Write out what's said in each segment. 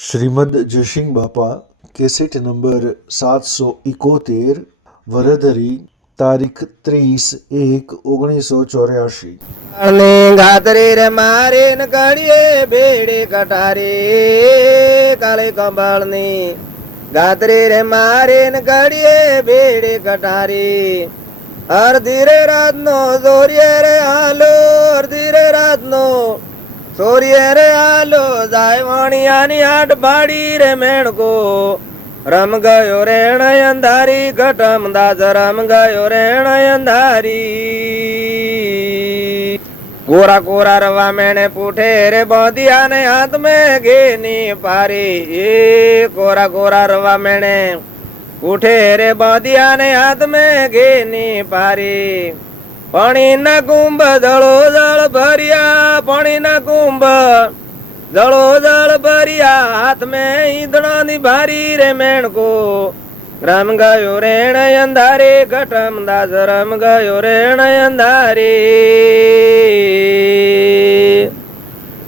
શ્રીમદ જયસિંહ બાપા cassette number 771 વરધરી તારીખ 30/1/1984 અને ગાતરી રે મારે ન કાઢીએ ભેડે કટારી કાળે કંબાળની ગાતરી રે મારે ન કાઢીએ ભેડે કટારી અડધી રે રાતનો દોરીએ રે હાલો અડધી રે રાતનો સોરીએ રે હાલો જાય વાણિયાની આટ બાડી રે મેણકો રમ ગયો રેણ અંધારી ઘટમ દાસ રમ ગયો રેણ અંધારી કોરા કોરા રવા મેને પૂઠે રે બાંધિયા ને હાથ में ઘેની પારી એ કોરા કોરા રવા મેને પૂઠે રે બાંધિયા ને હાથ में ઘેની પારી પાણી ના કુંભ દળો દળ ભર્યા પાણી ના કુંભ દળો દળ ભર્યા હાથ में ઈંધણા ની ભારી રે મેણકો રમ ગયો રેણ અંધારે ઘટમ દાસ રમ ગયો રેણ અંધારે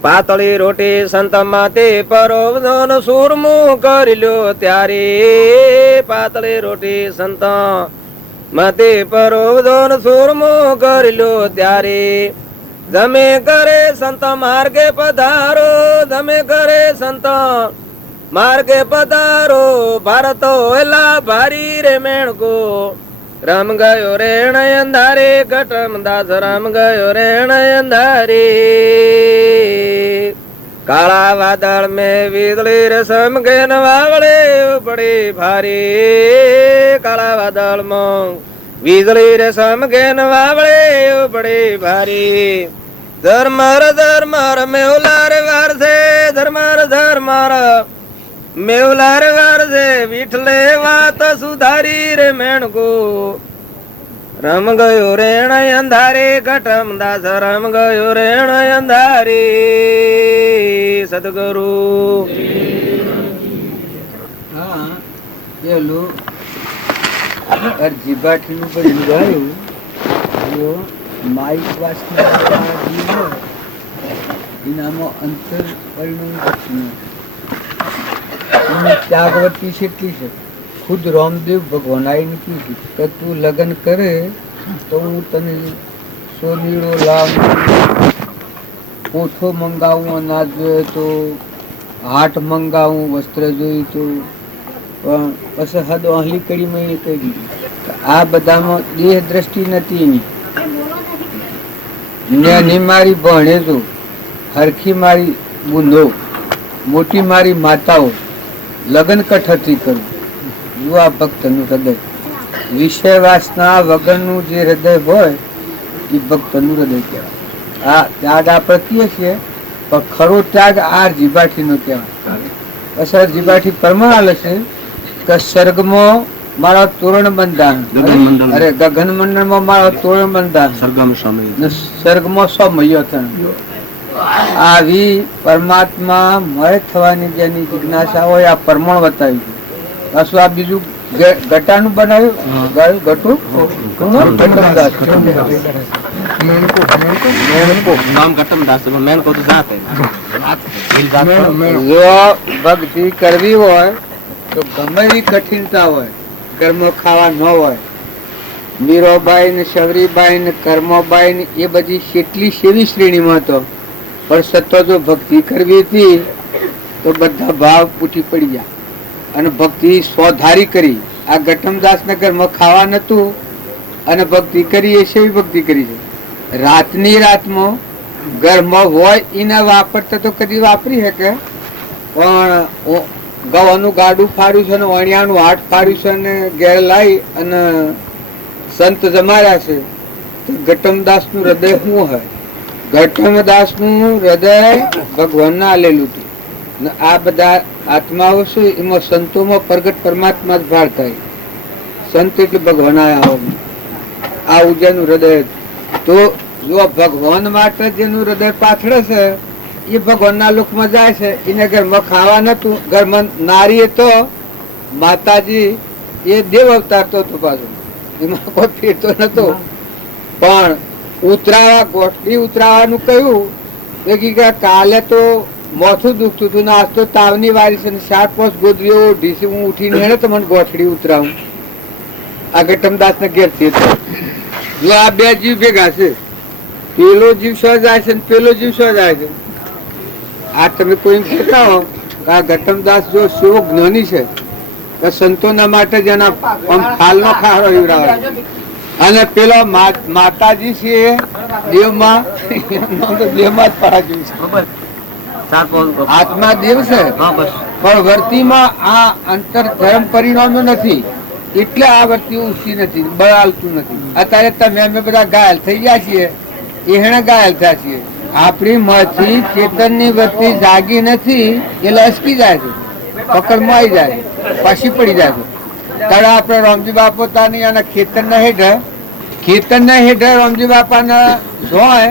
પાતળી રોટી સંત માતે પરોવદોન સુરમું કરી લ્યો ત્યારે પાતળી રોટી સંત માતે પરોવદોન સુરમું કરી લ્યો ત્યારે તમે કરે સંત માર્ગે પધારો તમે કરે સંત માર્ગે પધારો ભારતો એલા ભારી રે મેણકો રમ ગયો રેણ અંધારે ઘટમ દાસ રમ ગયો રેણ અંધારે કાળા વાદળ में વીજળી રે સમગે ન વાવળે પડી ભારી કાળા વાદળ માં વીજળી રે સમગે ન વાવળે પડી ભારી ધર્મર ધર્મર મેવલા રે વારસે ધર્મર ધર્મર મેવલા રે વારસે વિઠલે વાત સુધારી રે મેણકો રમ ગયો રેણ અંધારે ઘટમ દાસ રમ ગયો રેણ અંધારે સદગુરુ હા પેલું અરજી બાઠીનું બધું ગાયું જો માઇક વાસના એનામાં અંતર પરિણામ ત્યાગવતી કેટલી છે ખુદ રામદેવ ભગવાન આવીને કીધું કે તું લગ્ન કરે તો હું તને સોનીડો લાવ કોઠો મંગાવું અનાજ જોઈએ તો હાટ મંગાવું વસ્ત્ર જોયું તો પણ પછી હદ આહલી કડી મેં કહી દીધું આ બધામાં દેહ દ્રષ્ટિ નથી એની મારી ભણેજો હરખી મારી બુંદો મોટી મારી માતાઓ લગ્ન કઠથી કરું યુવા ભક્તનું હૃદય વિષય વાસના વગરનું જે હૃદય હોય એ ભક્તનું હૃદય કહેવાય આ ત્યાગ આપણે કહીએ છીએ પણ ખરો ત્યાગ આ જીભાઠીનો કહેવાય અસર જીભાઠી પ્રમાણ આલે છે કે સ્વર્ગમાં મારા તોરણ બંધાણ અરે ગગન મંડળમાં મારા તોરણ બંધાણ સ્વર્ગમાં સમયો થયો આવી પરમાત્મા મય થવાની જેની જિજ્ઞાસા હોય આ પ્રમાણ બતાવ્યું પાછું આ બીજું ગટાનું બનાવ્યું ગટું જો ભક્તિ કરવી હોય તો ગમે એવી કઠિનતા હોય કર્મ ખાવા ન હોય મીરાબાઈ ને શબરીબાઈ ને કર્મબાઈ ને એ બધી કેટલી સેવી શ્રેણીમાં હતો પણ સતો જો ભક્તિ કરવી હતી તો બધા ભાવ પૂછી પડી ગયા અને ભક્તિ સ્વધારી કરી આ ગટમદાસ નગરમાં ખાવા નતું અને ભક્તિ કરી એ સેવી ભક્તિ કરી છે રાતની રાતમાં ઘરમાં હોય એના વાપરતા તો કદી વાપરી શકે પણ ગવાનું ગાડું ફાડ્યું છે ને વણિયાનું હાટ ફાડ્યું છે ને ઘેર લાવી અને સંત જમાડ્યા છે તો ગટમદાસ નું હૃદય શું હોય ગટમદાસ નું હૃદય ભગવાન આલેલું હતું આ બધા આત્માઓ શું એમાં સંતોમાં પ્રગટ પરમાત્મા જ ભાર થાય સંત એટલે ભગવાન આ ઉજ્જૈનનું હૃદય તો જો ભગવાન માટે જેનું હૃદય પાછળ છે એ ભગવાનના લોકમાં જાય છે એને ઘરમાં ખાવા નતું ઘરમાં નારી તો માતાજી એ દેવ અવતાર તો પાછો એમાં કોઈ ફેરતો નતો પણ ઉતરાવા ગોઠવી ઉતરાવાનું કહ્યું કાલે તો માથું દુખતું હતું ને આજ તો તાવની વારી છે ને 4-5 ગોદરીઓ ઓઢી છે. હું ઉઠીને હેને તો મને ગોઠડી ઉતરાવું આ ગટમદાસ ને ઘેર થી. જો આ બે જીવ ભેગા છે, પેલો જીવ સો જાય છે ને પેલો જીવ સો જાય છે. આ તમે કોઈ કહેતા હો આ ગટમદાસ જો શિવ જ્ઞાની છે તો સંતોના માટે જ એના ખાલનો ખારો ઈવડાવે. અને પેલો માતાજી છે દેવમાં દેવમાં જ પરાજ્યું છે. આત્મા દેવ છે પણ વર્તીમાં આ અંતર ધર્મ પરિણામ નથી એટલે આ વર્તી ઊંચી નથી, બળ હાલતું નથી. અત્યારે તમે અમે બધા ઘાયલ થઈ ગયા છીએ, એને ઘાયલ થયા છીએ. આપણી માંથી ચેતન ની વર્તી જાગી નથી એટલે અસકી જાય છે, પકડમાં આવી જાય, પાછી પડી જાય છે. ત્યારે આપણે રામજી બાપોતાની અને ખેતર ના હેઠળ રામજી બાપા ને ધોય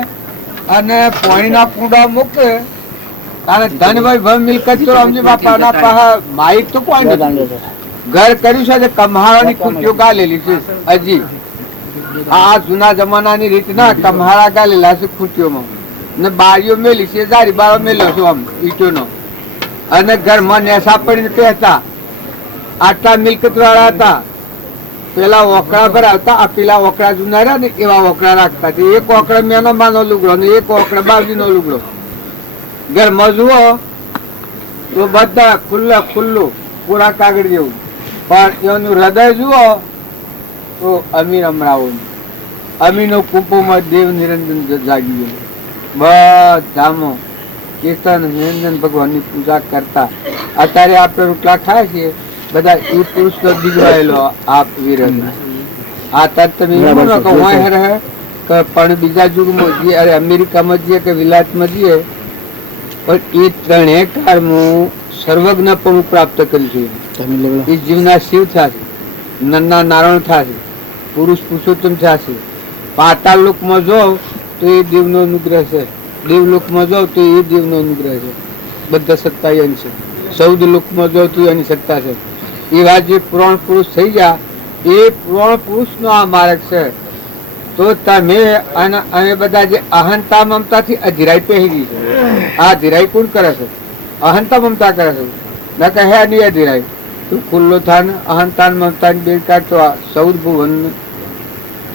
અને પાણીના કુંડા મૂકે. અને ધનભાઈ ભવ મિલકત તો રામજી બાપા ના પાસે માહિત તો કોઈ નથી. ઘર કર્યું છે કમ્હારાની કુટીઓ ગાલેલી છે. હજી આ જૂના જમાનાની રીતના કમ્હારા ગાલેલા છે ખૂટીઓમાં ને બારીઓ મેલી છે, જારી બારો મેલ્યો છું આમ ઈટોનો. અને ઘરમાં નેસા પડીને પહેતા આટલા મિલકત વાળા હતા. પેલા ઓકળા ભરાવતા, આ પેલા ઓકળા જૂના રહ્યા ને એવા ઓકળા રાખતા. એક ઓકળા મેનો માનો લુગડો ને એક ઓકળા બાવજીનો લુગડો. ઘરમાં જુઓ તો બધા ખુલ્લું પૂરા કાગળ જેવું, પણ એનું હૃદય જુઓ તો અમીર અમરાવું. અમીનો કુંપોમાં દેવ નિરંજન જાગી ગયો. બધામાં કીર્તન નિરંજન ભગવાનની પૂજા કરતા. અત્યારે આપણે રોટલા ખાય છે બધા એ પુરુષ નો દીકરાયેલો આપ વીર. આ તરત તમે રહે પણ બીજા યુગમાં જઈએ, અરે અમેરિકામાં જઈએ કે વિલાયતમાં જઈએ, પણ એ ત્રણેય કાળમાં સર્વજ્ઞ પણ પ્રાપ્ત કરી છે. એ જીવના શિવ થશે, નરના નારાયણ થશે, પુરુષ પુરુષોત્તમ થશે. પાતાળ લોકમાં જાઓ તો એ દેવનો અનુગ્રહ છે, દેવલોકમાં જાઓ તો એ દેવનો અનુગ્રહ છે. બધા સત્તા એની છે. 14 લોકમાં જાઓ તો એની સત્તા છે. એવા જે પુરાણ પુરુષ થઈ ગયા એ પુરાણ પુરુષનો આ માર્ગ છે. તો તમે અમે બધા જે અહંતા મમતાથી અધીરાઈ પહેરી છે, આ અધીરાઈ કોણ કરે છે? અહંતા મમતા કરે છે. ના કહે નહીં અધીરાઈ તું ખુલ્લો થાન અહંતા મમતા બે કાઢતો. આ 14 ભુવન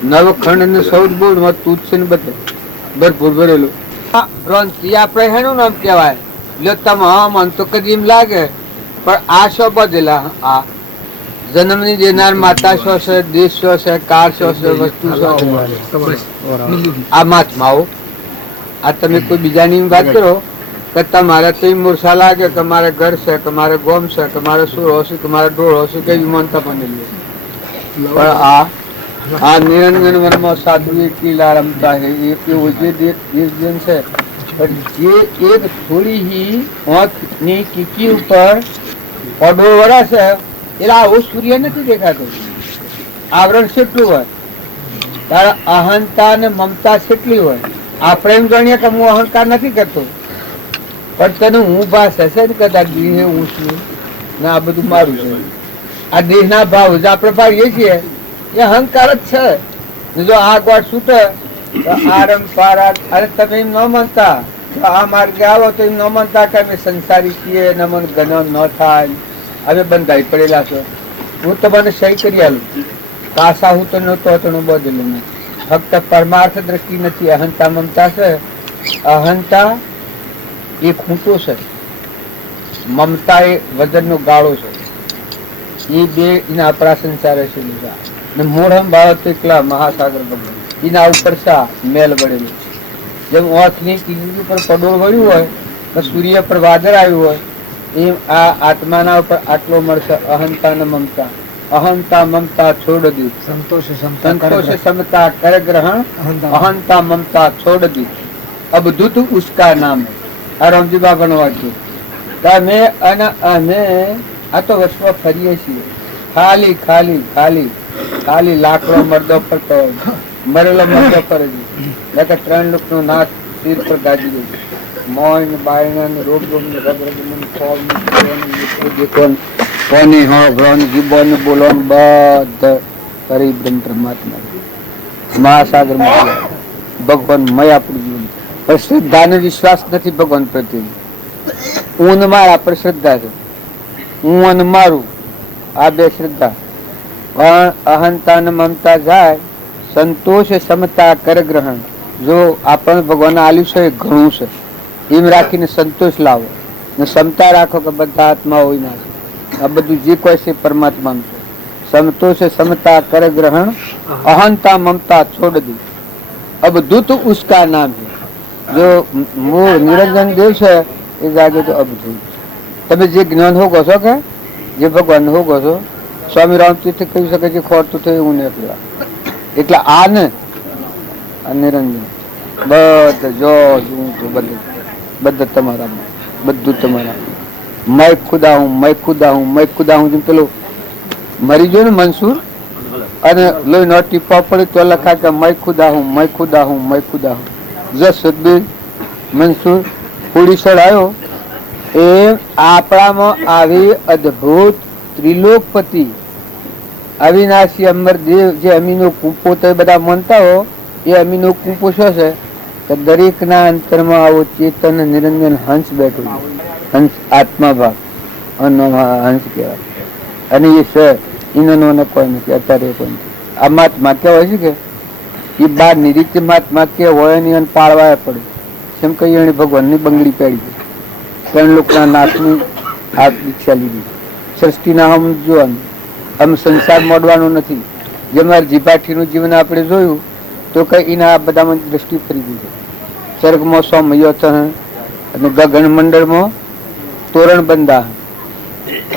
નવખંડ ને 14 ભુવન તું જ છે ને બધે ભરપૂર ભરેલું. આપણે એનું નામ કહેવાય. એટલે તમે મન તો કદી એમ લાગે પણ આ શો બધેલા. આ જન્મની દેનાર માતા શો છે, દેશ શો છે, કાર શો છે, વસ્તુ શો છે. આ મહાત્માઓ આ તમે કોઈ બીજાની વાત કરો કે તમારે તો મૂર્છા લાગે કે મારે ઘર છે, કે મારે ગોમ છે, કે મારે સુરો છે, કે મારે ઢોળો છે, કે વિમાનતા પણ પણ આ નિરંજન વનમાં સાધુ એકલા રમતા હે. એ કેવું જે દેશ છે જે એક થોડી ही આંખની કીકી ઉપર પડો વડા છે એટલે આવો સૂર્ય નથી દેખાતો. આવરણ કેટલું હોય તારા અહંતા અને મમતા કેટલી હોય. આપણે એમ જાણીએ કે હું અહંકાર નથી કરતો પણ તને હું ભાસ હશે ને કદાચ દેહ હું છું ને આ બધું મારું છે. આ દેહના ભાવ જ આપણે પાડીએ છીએ એ અહંકાર જ છે. જો આ ગોળ છૂટે તો આરમ પારા. અરે તમે એમ ન માનતા આ માર્ગે આવો તો એમ ન માનતા કે અમે સંસારી છીએ ને મને ગનો ન થાય, અમે બંધાઈ પડેલા છો. હું તમને સહી કરી આલું કાસા હું તો નહોતો હતો બદલું. ફક્ત પરમાર્થ દ્રષ્ટિ નથી, અહંતા મમતા છે. અહંતા એ ખૂંટો છે, મમતા એ વજનનો ગાળો છે. એ બે એના અપરા સંસારે છે ને મોઢમ ભારત એકલા મહાસાગર બન્યો. એના ઉપર શા મેલ વળેલું. જેમ ઓથની કીડી ઉપર પડોળ વળ્યું હોય તો સૂર્ય પર વાદળ આવ્યું હોય એમ આ આત્માના ઉપર આટલો મળશે અહંતા ને મમતા. અહંતા મમતા છોડ દી, સંતોષ સમતા कर ग्रहण, अहंता ममता छोड़ दी, अब दूत उसका नाम है. આ રામજી બાબાનું વાક્ય. તમે અને અમે આ તો વર્ષમાં ફરીએ છીએ ખાલી ખાલી ખાલી ખાલી લાકડો મરદો ફરતો મરેલો મરદો ફરે છે. 3 લોકનો નાથ શિર પર ગાજી દે. મોન બાયણ રોગ રગરગમન કોલ દેખોન કોની હો ભ્રોન જીબોન બોલોન બધ કરી બ્રહ્મ પરમાત્મા મહાસાગર ભગવાન મય આપણું જીવન. પણ શ્રદ્ધાને વિશ્વાસ નથી ભગવાન પ્રત્યે. હું ને મારા પર શ્રદ્ધા છે, હું અને મારું આ બે શ્રદ્ધા. પણ અહંતા ને મમતા જાય, સંતોષ સમતા કર ગ્રહણ. જો આપણને ભગવાન આલ્યું છે એ ઘણું છે એમ રાખીને સંતોષ લાવો ને ક્ષમતા રાખો કે બધા આત્મા હોય ના છે, આ બધું જે કોઈ છે પરમાત્માનું છે. संतोष समता कर ग्रहण, अहंता ममता छोड़ दी, अब दूत उसका नाम है. जो वो निरंजन देव છે એ જાગે તો અબધૂત. તમે જે જ્ઞાન હો કહો છો કે જે ભગવાન હો કહો છો, સ્વામી રામતીર્થે કહી શકે છે ખોટું થયું એવું નહીં કહેવાય. એટલે આ ને આ નિરંજન બધું જો બધું તમારા, બધું તમારા. मैं खुदा हूँ, मैं खुदा हूँ, मैं खुदा हूँ. જેમ પેલું મરી ગયો ને મનસૂર અને લોહી નો ટીપા પડે તો લખાય કે मैं खुदा हूँ, मैं खुदा हूँ, मैं खुदा हूँ. જો સદબીર મનસૂર પૂડી ચડાયો એ આપણામાં આવી અદભુત ત્રિલોકપતિ અવિનાશી અમરદેવ જે અમીનો કૂપો તો બધા માનતા હો, એ અમીનો કૂપો શું છે કે દરેકના અંતરમાં આવો ચેતન નિરંજન હંસ બેઠું છે. હંસ આત્મા ભાગ હંસ કહેવાય. અને એ છે એનો કોઈ નથી, અત્યારે કોઈ નથી. આ મહાત્મા કહેવાય છે કે એ બહારની રીતે મહાત્મા કે હોય નહીં અને પાળવા પડે. જેમ કહીએ એને ભગવાનની બંગડી પહેરી છે, ત્રણ લોકોના નાશની આ દીક્ષા લીધી. સૃષ્ટિના હમ જોવાનું, આમ સંસાર મોડવાનો નથી. જે મારે જીભાઠીનું જીવન આપણે જોયું તો કઈ એના બધામાં દ્રષ્ટિ ફરી ગઈ છે. સ્વર્ગમાં સૌમયો અને ગગન મંડળમાં તોરણ બંધા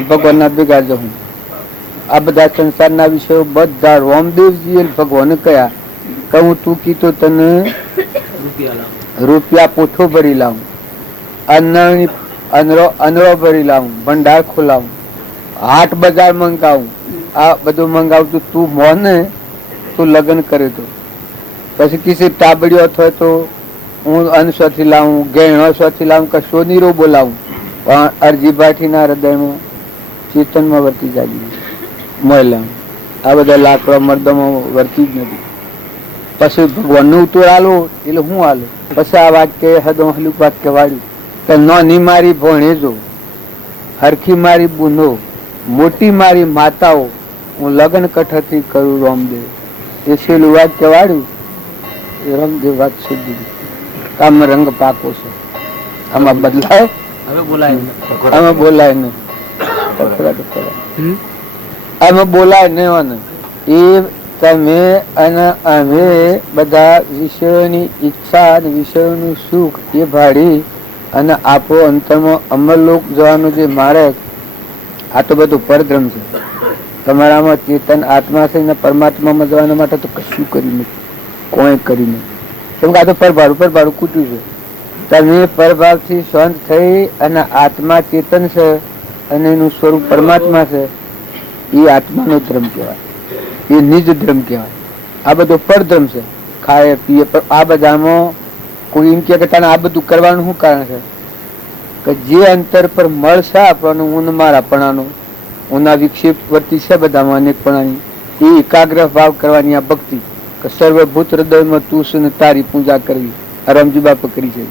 ભગવાનના ભેગા જવું. આ બધા સંસારના વિષયો બધા રામદેવજીએ ભગવાન કયા કે હું તું કીધો તને રૂપિયા પોઠો ભરી લાવું, અનરો ભરી લાવું, ભંડાર ખોલાવું, હાટ બજાર મંગાવું, આ બધું મંગાવતું તું મોને તું લગ્ન કરે તો. પછી કિસી ટાબડીઓ થાય તો હું અનસ્વથી લાવું, ગેણો સ્વથી લાવું, કે સોનીરો બોલાવું. પણ અરજી ભાઠીના હૃદયમાં ચેતનમાં વર્તી જાગી મહિલા આ બધા લાકડા મર્દમાં વર્તી જ નથી. પછી ભગવાનનું ઉત્તર આલો એટલે હું આલો. પછી આ વાક્ય હદો હલું વાક્ય વાળ્યું કે નાની મારી ભણેજો, હરખી મારી બુનો, મોટી મારી માતાઓ, હું લગ્ન કઠથી કરું રામદેવ. એ છેલ્લું વાક્ય વાળ્યું એ રામદેવ વાત સુધી કામ રંગ પાકો છે. આમાં બદલાય, આમાં બોલાય નહીં, આમાં બોલાય નહીં. એ તમે અને અમે બધા વિષયોની ઈચ્છા અને વિષયોનું સુખ એ ભાડી અને આપો અંતરમાં અમરલોક જવાનું જે માર્ગ, આ તો બધું પરધ્રમ છે. તમારામાં ચેતન આત્મા છે ને પરમાત્મામાં જવાના માટે તો કશું કરી નથી, કોઈ કરી નથી. કેમ કે આ તો પરભાડું કૂટ્યું છે. તમે પરભાવથી શાંત થઈ અને આત્મા ચેતન છે અને એનું સ્વરૂપ પરમાત્મા છે, એ આત્માનો ધર્મ કહેવાય, એ નિજ ધર્મ કહેવાય. આ બધો પરધર્મ છે, ખાય પીએ. પણ આ બધામાં કોઈ એમ કે તને આ બધું કરવાનું શું કારણ છે કે જે અંતર પર મળશે આપણને ઊન મારાપણાનો, ઊના વિક્ષેપ વર્તી છે બધામાં અનેકપણાની, એ એકાગ્ર ભાવ કરવાની આ ભક્તિ કે સર્વભૂત હૃદયમાં તું છે ને તારી પૂજા કરવી. આ રામજી બાપા કરી છે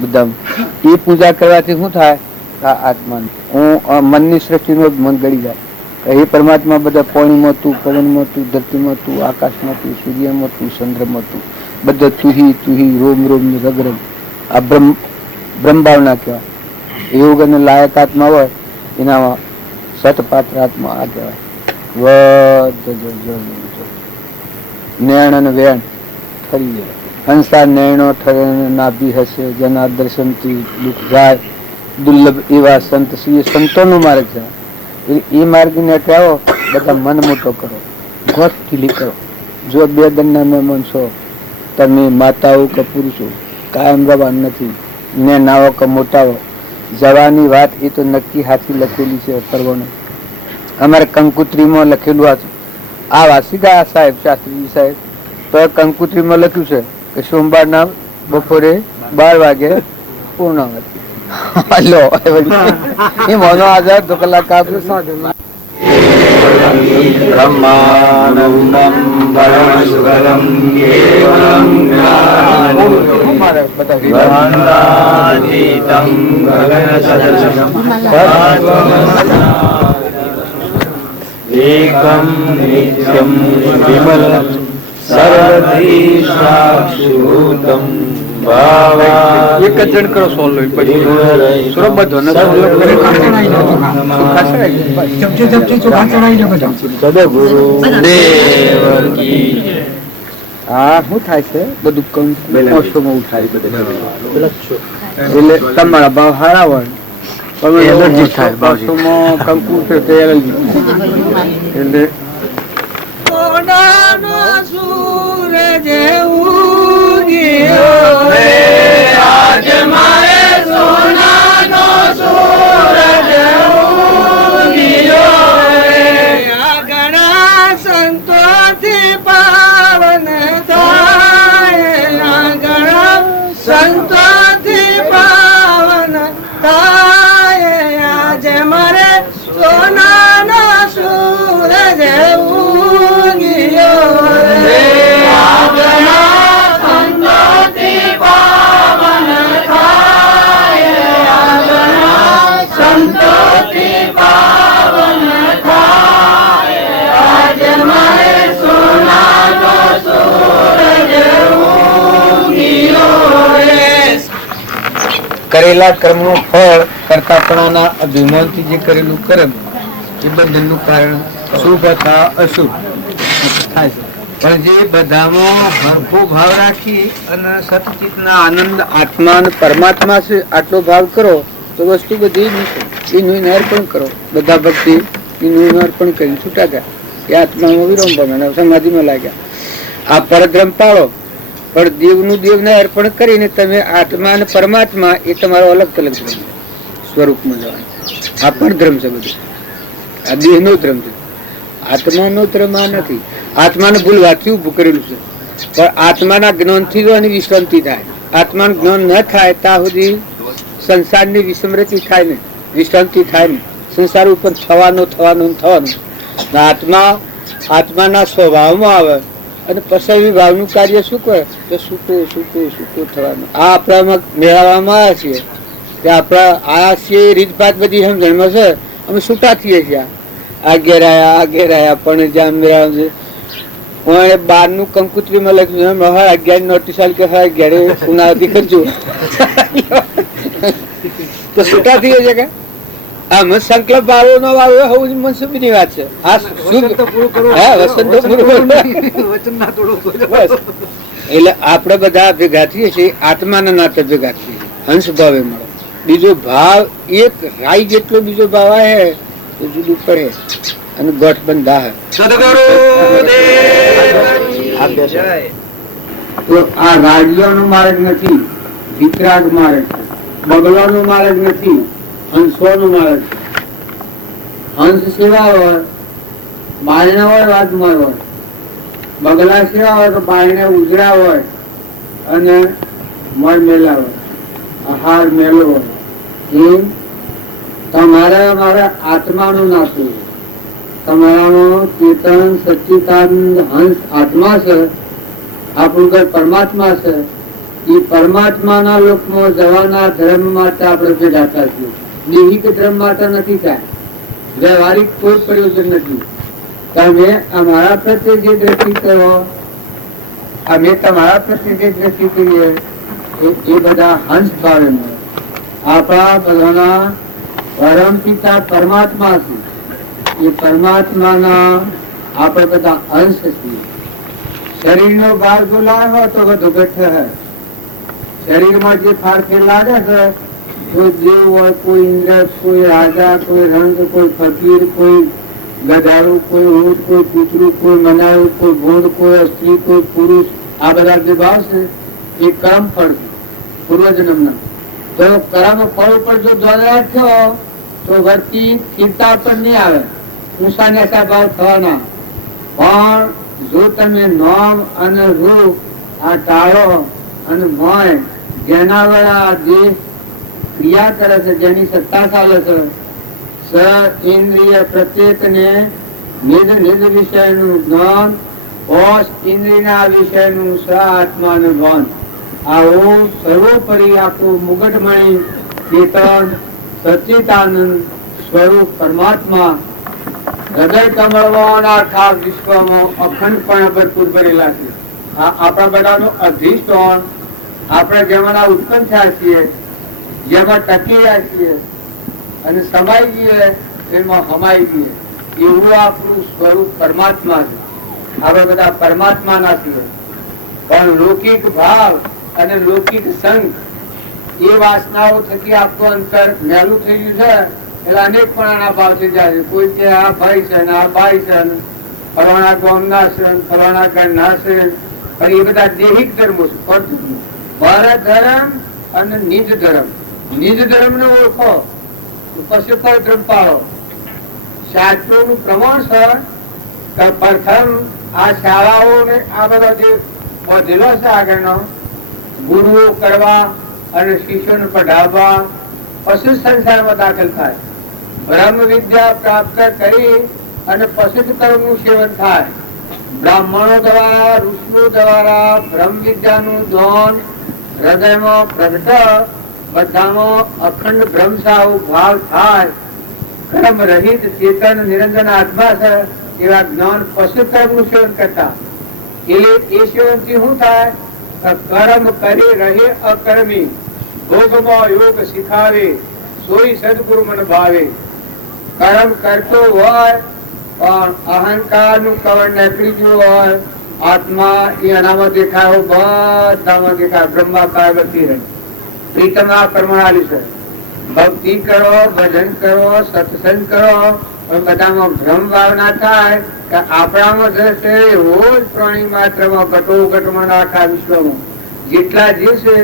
બધામાં. એ પૂજા કરવાથી શું થાય? આ આત્માને હું મનની સૃષ્ટિનો જ મન ગળી જાય. એ પરમાત્મા બધા પાણીમાં તું, પવનમાં તું, ધરતીમાં તું, આકાશમાં તું, સૂર્યમાં તું, ચંદ્રમાં તું, બધા તુહી તુહી, રોમ રોમ રગ રગ. આ બ્રહ્મભાવના કહેવાય. યોગ અને લાયક આત્મા હોય એનામાં સતપાત્ર આત્મા આ કહેવાય. નૈણ અને વેણ ફરી જાય. હંસા નૈણો ઠરે નાભી હશે, જના દર્શનથી દુઃખ જાય. દુર્લભ એવા સંત એ સંતોનો માર્ગ છે. એ માર્ગને કહેવો બધા મન મોટો કરો, ગોઠ ઢીલી કરો. જો બે દંડના મહેમાન છો તમે, માતાઓ કે પુરુષો, કાયમ રવાન નથી. ને નાવો કે મોટાઓ, જવાની વાત એ તો નક્કી હાથી લખેલી છે ફરવાનું. અમારે કંકુત્રીમાં લખેલું હતું. આ વાસિકા સાહેબ શાસ્ત્રીજી સાહેબ તો કંકુત્રીમાં લખ્યું છે કે સોમવારના બપોરે 12 વાગે પૂર્ણાવતી. લો એ મોનો આધાર તો કલાક આપ્યું. બ્રહ્માનંદમ પરમ સુખદમ કેવલમ જ્ઞાનમ તમારે બધા વંદાતીતં ગગનસદૃશં એકમ નિત્યમ વિમલમ સર્વધી સાક્ષિભૂતમ ભાવાત્ એક જ જણ કરો સોલ્વ પછી સુરત બધો ને સોલ્વ કરી સદગુરુ દેવ કી હા શું થાય છે બધું કંકોશોમાં ઉઠાય એટલે તમારા ભાવ સારા હોય કંકુ છે તે એલર્જી એટલે કરેલા કર્મનું ફળ કરતાપણાના અભિમાનથી જે કરેલું કર્મ એ બંધનનું કારણ શુભ અથવા અશુભ થાય છે. પણ જે બધામાં હરખો ભાવ રાખી અને સતચિતના આનંદ આત્મા અને પરમાત્મા છે આટલો ભાવ કરો તો વસ્તુ બધી એનું અર્પણ કરો. બધા ભક્તિ એનું અર્પણ કરી છૂટા ગયા એ આત્મામાં વિરમ પામ્યા, સમાધિમાં લાગ્યા. આ પરધ્રમ પાળો પણ દેવનું દેવને અર્પણ કરીને તમે આત્મા અને પરમાત્મા એ તમારો અલગ અલગ ધર્મ સ્વરૂપમાં જવાનું. આ પણ ધર્મ છે બધું. આ દેહનો ધર્મ છે, આત્માનો ધર્મ આ નથી. આત્માને ભૂલવાથી ઉભું કરેલું છે. પણ આત્માના જ્ઞાનથી જો એની વિશ્રાંતિ થાય. આત્માનું જ્ઞાન ન થાય ત્યાં સુધી સંસારની વિસ્મૃતિ થાય ને, વિશ્રાંતિ થાય ને. સંસાર ઉપર થવાનું. આત્માના સ્વભાવમાં આવે અને પછી ભાવનું કાર્ય શું કરે તો છૂટું થવાનું. આ આપણામાં મેળવવામાં આવ્યા છીએ કે આપણા આ છીએ રીતભાત બધી સમજણમાં છે. અમે છૂટા થઈએ છીએ. આગેર આયા પણ જ્યાં મેળવ છે બારનું કંકુત્રીમાં લખ્યું 11 નોટિસ કે 11 પુનાવતી કરજો તો છૂટા થઈએ છે કે આમ સંકલ્પ વાળો ન વાળો હોવું મનસુબી ની વાત છે. આ એટલે આપણે બધા ભેગા થઈએ છીએ આત્માના નાતે ભેગા થઈએ હંસ ભાવે મળે. બીજો ભાવ એક રાઈ જેટલો બીજો ભાવ આવે તો જુદું પડે અને ગઠ બંધા તો આ રાજ્યનો માર્ગ નથી, વિતરાગ માર્ગ, બગલાનો માર્ગ નથી, હંસોનો માર્ગ. હંસ સેવા હોય બાયણે હોય વાતમાં હોય, બગલા સેવા હોય તો બાયણે ઉજરા હોય અને મળ મેલા હોય, આહાર મેલો હોય. એમ તમારા મારા આત્માનું નાતું, તમારાનો ચેતન સચ્ચિદાનંદ હંસ આત્મા છે, આપણું ઘર પરમાત્મા છે. એ પરમાત્માના લોકમાં જવાના ધર્મ માટે આપણે ભેગા થઈએ. દૈહિક ધર્મ માટે નથી થાય, વ્યવહારિક કોઈ પ્રયોજન નથી. તમે અમારા પ્રત્યે જે દ્રષ્ટિ કરો, અમે તમારા પ્રત્યે જે દ્રષ્ટિ કરીએ એ બધા હંસ ભાવે મળે. આપણા બધાના પરમ પિતા પરમાત્મા છે. એ પરમાત્માના આપણે બધા અંશ છીએ. શરીરનો ભાર જો લાવ્યો તો બધો બેઠો હે. શરીરમાં જે ફારફેર લાગે છે, કોઈ દેવ હોય, કોઈ ઇન્દ્ર, કોઈ રાજા, કોઈ રંગ, કોઈ ફકીર, કોઈ ગધાડું, કોઈ ઊંટ, કોઈ કૂતરું, કોઈ મનાયું, કોઈ ભૂંડ, કોઈ સ્ત્રી, કોઈ પુરુષ, આ બધા જે ભાવ છે એ કર્મ ફળ છે પૂર્વજન્મના. તો કર્મ ફળ ઉપર જો ધ્યાન રાખ્યો તો વર્તી સ્થિરતા પર નહીં આવે, ઊંચા નેચા ભાવ થવાના. પણ જો તમે નોમ અને રૂપ આ ટાળો અને મોય જેના વડા દેહ ક્રિયા કરે છે, જેની સત્તા ચાલે છે, સ ઇન્દ્રિય પ્રત્યેકને નિજ વિષયનું જ્ઞાન, કોષ ઇન્દ્રિયના વિષયનું સ આત્માનું ભાન. આ ઓમ સર્વોપરી આખું મુગટમણી ચેતન સચ્ચિદાનંદ સ્વરૂપ પરમાત્મા હૃદય કમળમાં આખા વિશ્વમાં અખંડપણે ભરપૂર ભરેલા છે. આ આપણા બધાનું અધિષ્ઠાન આપણે જેમાં ઉત્પન્ન થયા છીએ, જેમાં ટકી રહ્યા છીએ અને સમાઈ જઈએ એમાં હમાઈ જઈએ, એવું આપણું સ્વરૂપ પરમાત્મા છે. આપણે બધા પરમાત્માના છીએ. પણ લૌકિક ભાવ અને લૌકિક સંગ એ વાસનાઓ થકી આપણું અંતર મેલું થઈ ગયું છે. એટલે અનેક પણ આના ભાવ થઈ જાય છે. કોઈ કે આ ભાઈ છે ને આ ભાઈ છે ને ફલાણા ગામના છે ફલાણા ગામના છે. પણ એ બધા દેહિક ધર્મો છે. પર ધર્મ અને નિજ ધર્મ. નિજ ધર્મ ને ઓળખો પછી પર ધર્મ પાળો. શાસ્ત્રોનું પ્રમાણ છે કે પ્રથમ આ શાળાઓ ને આ બધા જે વધેલો છે આગળનો ગુરુઓ કરવા અને શિષ્યોને પઢાવવા પછી સંસારમાં દાખલ થાય. બ્રહ્મ વિદ્યા પ્રાપ્ત કરી અને પછી જ કર્મનું સેવન થાય. બ્રાહ્મણો દ્વારા ઋષિઓ દ્વારા બ્રહ્મ વિદ્યાનું જ્ઞાન હૃદયમાં પ્રગટ બધાનો અખંડ બ્રહ્મસાવ ભાવ થાય. કર્મ રહિત ચેતન નિરંજન આત્મા છે એવા જ્ઞાન પછી કર્મનું સેવન કરતા. એટલે એ સેવનથી શું થાય? કર્મ કરી રહે અકર્મી ભોગમાં યોગ શીખાવે સોઈ સદગુરુ મન ભાવે. કર્મ કરતો હોય પણ અહંકાર નું કવર નીકળી ગયું હોય, આત્મા એ અનામાં દેખાયો બધામાં દેખાય બ્રહ્માકાર બધી રહે. પ્રીતમ આ પ્રમાણાલી છે. ભક્તિ કરો, ભજન કરો, સત્સંગ કરો, બધામાં ભ્રમ ભાવના થાય કે આપણામાં જશે એવો જ પ્રાણી માત્રમાં ઘટોઘટમાં આખા વિશ્વમાં જેટલા જે છે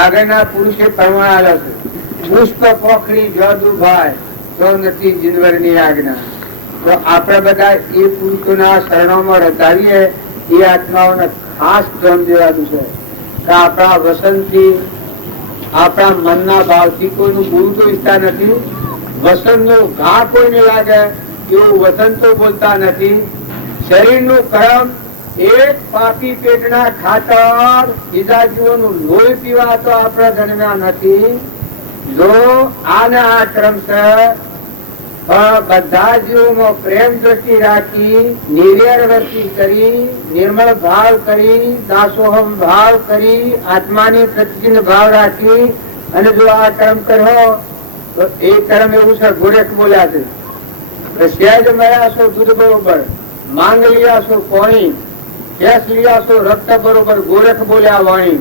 આગળના પુરુષે પ્રમાણાલા છે. પુષ્પ પોખરી જોદુભાઈ જો નથી જીનવરની આજ્ઞા. તો આપણે બધા એ પુરુષોના શરણોમાં રચાવીએ. એ આત્માઓને ખાસ ધ્યાન દેવાનું છે કે આપણા વસનથી આપણા મનના ભાવથી કોઈનું ગુરુ તો ઈચ્છતા નથી. વસનનો ઘા કોઈને લાગે એવું વસન તો બોલતા નથી. શરીરનું કર્મ એક પાપી પેટના ખાતર બીજા જીવોનું લોહી પીવા તો આપણા જન્મ્યા નથી. જો આને આ ક્રમ છે બધા જીવોમાં પ્રેમ દ્રષ્ટિ રાખી, નિર્વૃત્તિ કરી, નિર્મળ ભાવ કરી, દાસોહમ ભાવ કરી, આત્માની પ્રતિચિન્ન ભાવ રાખી અને જો આ કર્મ કર્યો તો એ કર્મ એવું છે. ગોરખ બોલ્યા છે સહેજ મળ્યા છો દૂધ બરોબર, માંગ લિયા છો કોણી, કેસ લિયા છો રક્ત બરોબર. ગોરખ બોલ્યા વાણી.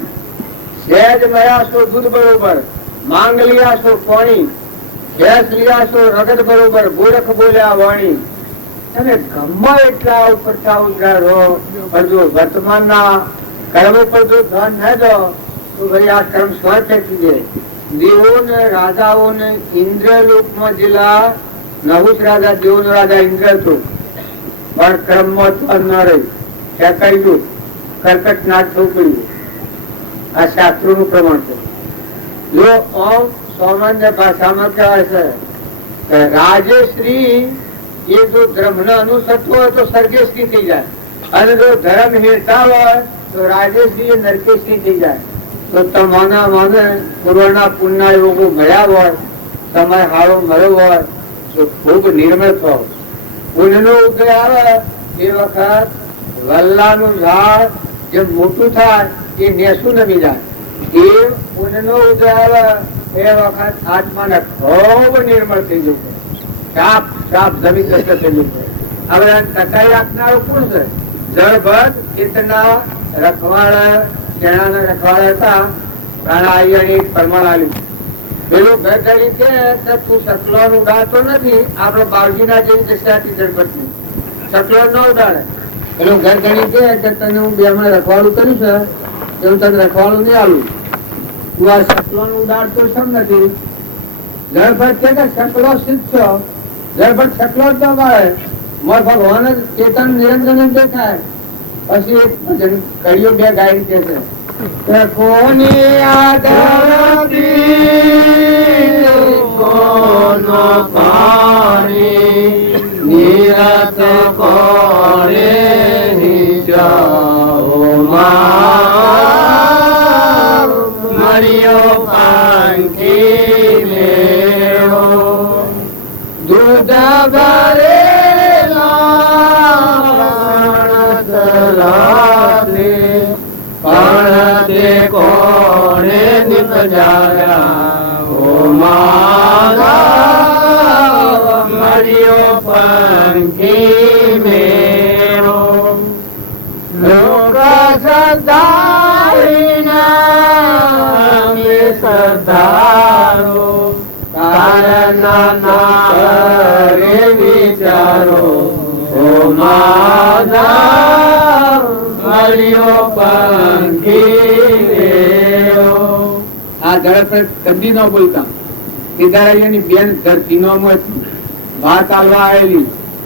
સહેજ મળ્યા છો દૂધ બરોબર, માંગ લિયા છો કોણી, કેસ લિયા છો રગત બરોબર. ગોરખ બોલ્યા વાણી. અને ગમે એટલા ઉપરતા ઉજારો પણ જો વર્તમાનના કર્મ પર જો ધ્યાન ન દો તો ભાઈ આ કર્મ સ્વ ખેંચી દે. દેવોને રાજાઓને ઇન્દ્રલોકમાં જેલા નહુષ રાજા દેવોનો રાજા ઇન્દ્ર હતો પણ કર્મમાં ન રહી. કર્યું કર્કટનાથ છોકરી. આ શાસ્ત્રોનું પ્રમાણ છે. જો સામાન્ય ભાષામાં કહેવાય છે કે રાજેશ્રી એ જો ધર્મ ને અનુસરતો હોય તો સ્વર્ગેશ્રી થઈ જાય અને જો ધર્મ હેરતા હોય તો રાજેશ્રી એ નરકેશ્રી થઈ જાય. તો તમારા મને પૂર્વના પુણ્ય યોગો મળ્યા હોય, સમય હારો મળ્યો હોય તો ખૂબ નિર્મળ થો. પુણ્યનો ઉદય આવે એ વખત વલ્લાનું ઝાડ જે મોટું થાય એ નેસું નમી જાય. એ પુણ્યનો ઉદય આવે એ વખત આત્માને ખૂબ નિર્મળ થઈ જવું. સાપ સાપ જમી જશે થઈ જવું. હવે ટકાઈ રાખનારું કોણ છે? જળભર ચેતના રખવાડા શેણાના રખવાડા હતા પ્રાણાયાની પરમાણાલી. પેલું ઘર ગળી કે તું સકલો ઉડાડતો નથી. આપડે બાવજીના જેવી દશાથી જળભરની સકલો ન ઉડાડે. પેલું ઘર ગળી કે તને હું બે માં રખવાડું કર્યું છે એવું તને રખવાડું નહીં આલું. તું આ સકલો ઉડાડતો શમ નથી. જળભર કે સકલો સિદ્ધ છો. જળભર સકલો જ દબાવે. મોર ભગવાન જ ચેતન નિરંજન દેખાય. પછી એક ભજન કડીઓ બે ગાય કે છે કોની આદરતી કોનો પાણી નિરત કોરે જાઓ મા દૂધ પણ તે કોણે નિપજાયા ઓ માધવ મળ્યો પંખી મેરો લોક સદાઈના સદારો કારણ કરે વિચારો ઓ માધવ મળ્યો પંખી મેરો. આ ધડ પર કદી ન બોલતા. કેદારાની બેન ધરતી નો હતી, ભાત આલવા આવેલી,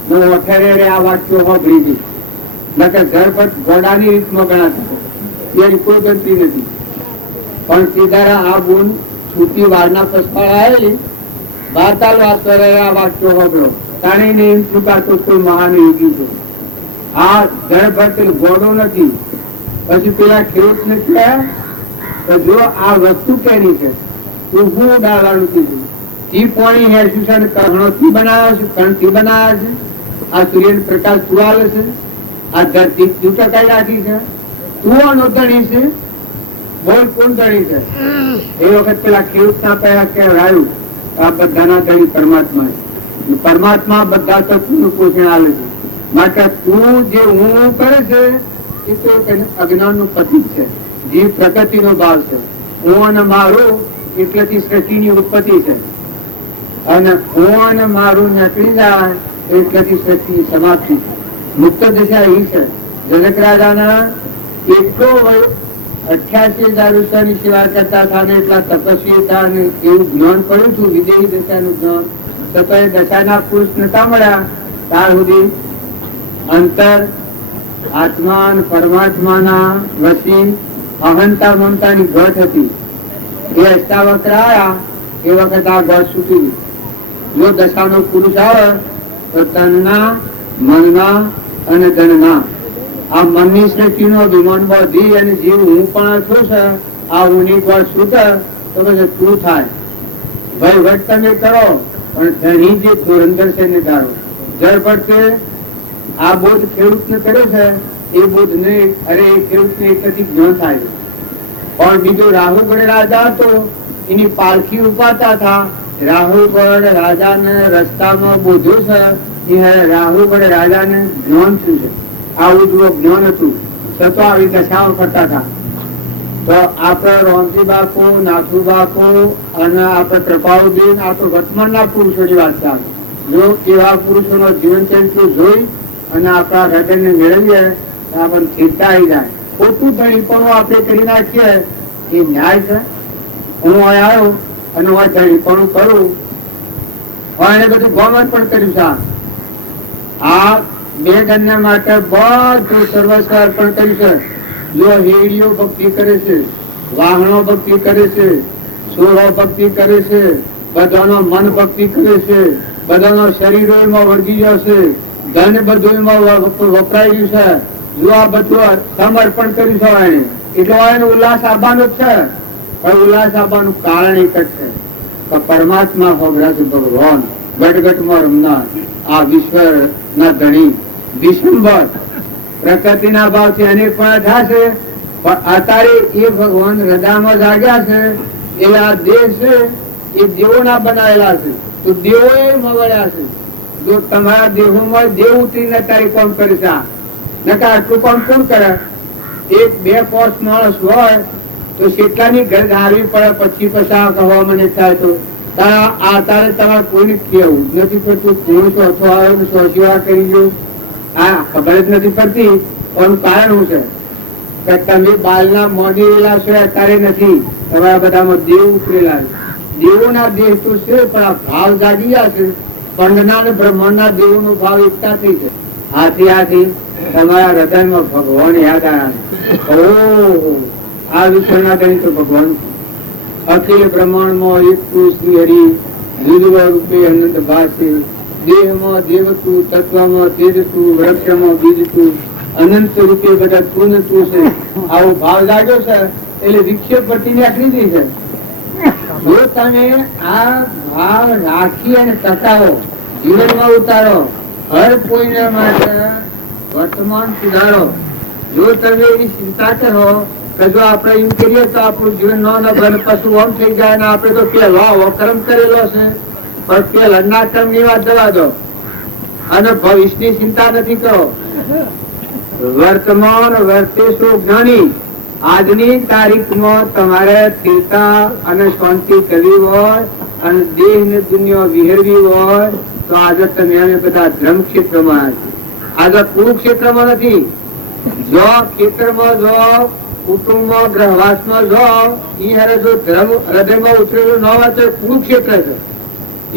હું અઠેરે આ વાક્યો વાપરી હતી. નકર ઘર પર ઘોડાની રીતમાં ગણાતા, એની કોઈ ગણતી નથી. પણ કેદારા આ ગુણ છૂટી વારના પસપાળ આવેલી, ભાત આલવા કરે આ વાક્યો વાપરો. તાણીને એમ ચૂકાતો કોઈ મહાન યોગી છે. આ ઘર પર ઘોડો નથી. પછી પેલા ખેડૂત ને કહ્યા તો જો આ વસ્તુ કેની છે તો હું ડાળવાનું કીધું. ઈ પાણી હેરસુસન કણોથી બનાવે છે, કણથી બનાવે છે. આ સૂર્ય પ્રકાશ તું આવે છે, આ ધરતી તું ટકાઈ રાખી છે, તું અનોધણી છે, બોલ કોણ ધણી છે? એ વખત પેલા ખેડૂત ના પહેલા કહેવાયું આ બધાના ધણી પરમાત્મા છે. પરમાત્મા બધા તત્વનું પોષણ આવે છે. માટે તું જે હું કરે છે એ તો અજ્ઞાન નું પ્રતીક છે. જે પ્રકૃતિ નો ભાવ છે. હું અને મારું એટલેથી સૃષ્ટિની ઉત્પત્તિ છે. અને હું અને મારું નીકળી જાય એટલેથી સૃષ્ટિની સમાપ્તિ છે. મુક્ત દશા એ છે. જનક રાજાના એટલો 88,000 વર્ષની સેવા કરતા હતા ને એટલા તપસ્વી હતા ને એવું જ્ઞાન પડ્યું હતું, વિદેહી દશાનું જ્ઞાન. તો એ દશાના પુરુષ નતા મળ્યા ત્યાર સુધી અંતર આત્મા પરમાત્માના વસી અહંતા મમતાની ઘટ હતી. એ અષ્ટાવક્ર આવ્યા એ વખત આ ઘટ છૂટી ગઈ. જો દશાનો પુરુષ આવે તો તનના, મનના અને ધનના આ મનની સૃષ્ટિનો અભિમાન વધી અને જીવ હું પણ છું છે આ ઊની ઘટ છૂટે તો પછી શું થાય? ભાઈ વટ તમે કરો પણ ધણી જે ધોરંદર છે ને ધારો જળ પડશે. આ બોધ ખેડૂત ને કરે છે એ બોધ ને અરે એ ખેડૂત ને એકથી જ્ઞાન થાય. પણ બીજો રાહુગઢ રાજા હતો, એની પાલખી ઉપાતા હતા. રાહુગઢ રાજાને રસ્તામાં બોધ્યો છે એ રાહુગઢ રાજાને જ્ઞાન થયું છે. આવું જ જ્ઞાન હતું છતાં આવી દશાઓ કરતા હતા. તો આપણે રોમજી બાપુ, નાથુ બાપુ અને આપણે કૃપાળુદીન આપણે વર્તમાનના પુરુષોની વાત છે. જો એવા પુરુષોનો જીવન ચરિત્ર જોઈ અને આપણા હૃદયને મેળવીએ તો આપણને ચિંતા આવી જાય. ખોટું ધણીપણું આપણે કરી નાખીએ એ ન્યાય છે? હું આવ્યો અને હું ધણીપણું કરું, એને બધું ગોમત પણ કર્યું છે. આ બે જણને માટે બધું સર્વસ્વ અર્પણ કર્યું છે. જો હેડીઓ ભક્તિ કરે છે, વાહનો ભક્તિ કરે છે, સોરો ભક્તિ કરે છે, બધાનો મન ભક્તિ કરે છે, બધાનો શરીરો એમાં વળગી જશે, ધન બધું એમાં વપરાઈ ગયું છે. જો આ બધું સમર્પણ કર્યું છે એને એટલે એને ઉલ્લાસ આવવાનો જ છે. પણ ઉલ્લાસ આવવાનું કારણ એક જ છે કે પરમાત્મા હોગરા છે ભગવાન ગટગટમાં રમનાર આ વિશ્વ ના ધણી વિશ્વંભર પ્રકૃતિના ભાવથી અનેક પણ થશે. પણ અત્યારે એ ભગવાન હૃદયમાં જાગ્યા છે. એ આ દેહ છે એ દેવોના બનાવેલા છે તો દેવો એ મવડ્યા છે. જો તમારા દેહોમાં દેવ ઉતરીને અત્યારે કોણ કરે છે? નકા આટલું કોણ કોણ કરે? એક બે પોસ્ટ માણસ હોય તો કેટલાની ઘર આવી પડે પછી પછા કહેવા મને થાય તો અત્યારે તમારે કોઈને કેવું નથી પડતું. કોણ ચોથો આવે સો સેવા કરી દો આ ખબર જ નથી પડતી. પણ કારણ શું છે કે તમે બાલના મોડેલા છો અત્યારે નથી. તમારા બધામાં દેવ ઉતરેલા છે. દેવોના દેહ તો છે પણ આ ભાવ જાગી ગયા છે. પંડના અને બ્રહ્માંડના દેવોનો ભાવ એકતા થઈ છે. આથી તમારા હૃદયમાં ભગવાન યાદ આવ્યા. આ વિશ્વના ધણી તો ભગવાન અખિલ બ્રહ્માંડમાં એક શ્રી હરિ જુદવ રૂપે અનંત ભાષે. દેહમાં દેવતું, તત્વમાં તેજતું, વૃક્ષમાં બીજતું, અનંત રૂપે બધા તું તું છે. આવો ભાવ લાગ્યો છે એટલે વિક્ષેપ પરથી આકૃતિ છે. જો તમે આ ભાવ રાખી અને ટકાવો જીવનમાં ઉતારો. હર કોઈને માટે વર્તમાન સુધારો. જો તમે એવી ચિંતા કરો કે જો આપણે એમ કરીએ તો આપણું જીવન ન બને, પશુ આમ થઈ જાય ને આપણે તો પેલો કર્મ કરેલો છે, પણ પેલા કર્મ ની વાત જવા દો અને ભવિષ્યની ચિંતા નથી કરો. વર્તમાન વર્તેશો જ્ઞાની. આજની તારીખમાં તમારે સ્થિરતા અને શાંતિ કરવી હોય અને દેહ ને દુનિયા વિહેરવી હોય તો આજે તમે અમે બધા ધર્મ ક્ષેત્રમાં આજે કુરુક્ષેત્રમાં નથી. જો ખેતરમાં જો કુટુંબમાં ગ્રહવાસમાં જો ઈ હારે જો ધર્મ હૃદયમાં ઉતરેલું ન હોય તો કુરુક્ષેત્ર છે.